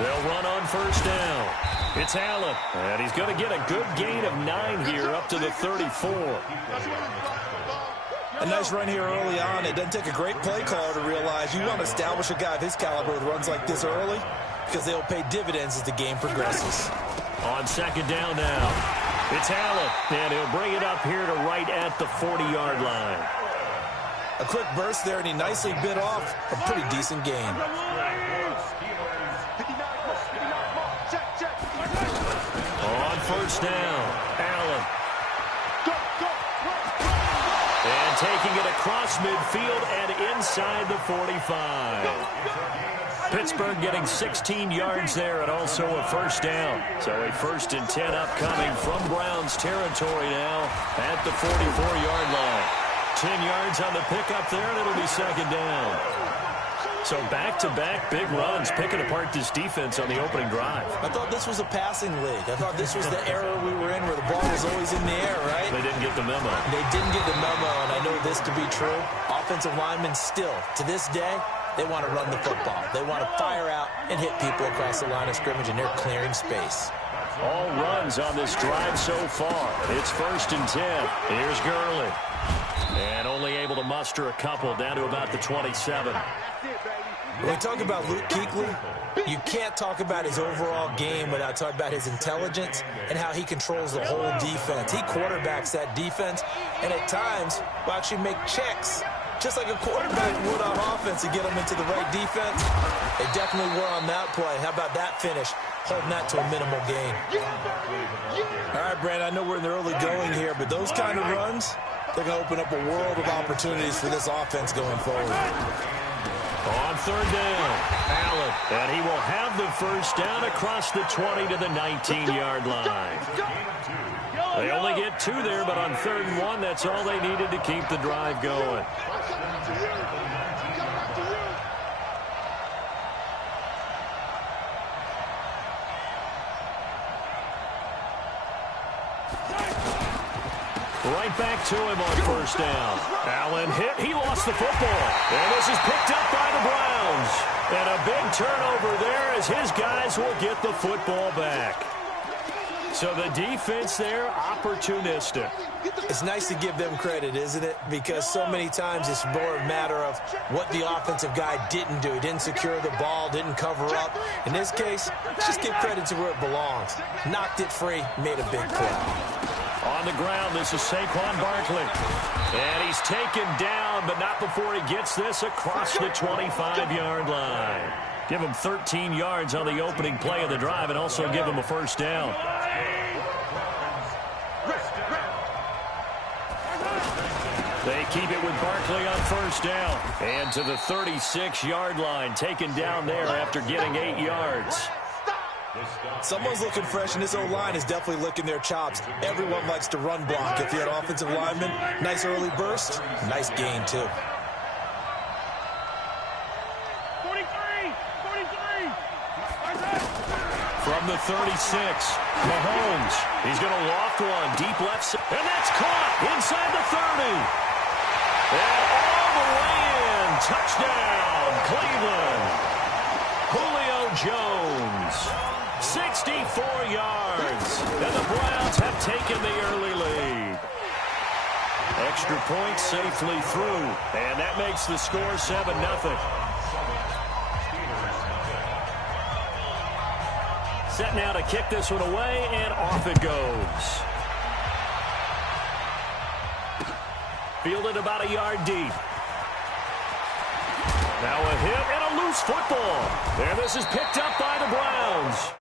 They'll run on first down. It's Allen, and he's going to get a good gain of 9 here up to the 34. A nice run here early on. It doesn't take a great play caller to realize you want to establish a guy of his caliber with runs like this early because they'll pay dividends as the game progresses. On second down now, it's Allen, and he'll bring it up here to right at the 40-yard line. A quick burst there, and he nicely bit off a pretty decent gain. On first down, Allen. And taking it across midfield and inside the 45. Pittsburgh getting 16 yards there and also a first down. So a 1st and 10 upcoming from Browns territory now at the 44-yard line. 10 yards on the pickup there, and it'll be second down. So back-to-back big runs, picking apart this defense on the opening drive. I thought this was a passing league. I thought this was the era we were in where the ball was always in the air, right? They didn't get the memo. They didn't get the memo, and I know this to be true. Offensive linemen still, to this day, they want to run the football. They want to fire out and hit people across the line of scrimmage, and they're clearing space. All runs on this drive so far. It's 1st and 10. Here's Gurley. And only able to muster a couple down to about the 27. When we talk about Luke Kuechly, you can't talk about his overall game without talking about his intelligence and how he controls the whole defense. He quarterbacks that defense, and at times will actually make checks, just like a quarterback would on offense to get them into the right defense. They definitely were on that play. How about that finish? Holding that to a minimal gain. All right, Brandon, I know we're in the early going here, but those kind of runs, they're going to open up a world of opportunities for this offense going forward. On third down, Allen, and he will have the first down across the 20 to the 19-yard line. They only get 2 there, but on 3rd and 1, that's all they needed to keep the drive going. Right back to him on first down. Allen hit. He lost the football. And this is picked up by the Browns. And a big turnover there as his guys will get the football back. So the defense there, opportunistic. It's nice to give them credit, isn't it? Because so many times it's more a matter of what the offensive guy didn't do. He didn't secure the ball, didn't cover up. In this case, just give credit to where it belongs. Knocked it free, made a big play. On the ground, this is Saquon Barkley. And he's taken down, but not before he gets this across the 25-yard line. Give him 13 yards on the opening play of the drive and also give him a first down. They keep it with Barkley on first down. And to the 36-yard line, taken down there after getting 8 yards. Someone's looking fresh, and this O-line is definitely licking their chops. Everyone likes to run block. If you're an offensive lineman, nice early burst, nice gain, too. 43! From the 36, Mahomes. He's going to loft one deep left side. And that's caught inside the 30. And all the way in. Touchdown, Cleveland. Julio Jones. 64 yards. And the Browns have taken the early lead. Extra point safely through. And that makes the score 7-0. Set now to kick this one away, and off it goes. Fielded about a yard deep. Now a hit and a loose football. And this is picked up by the Browns.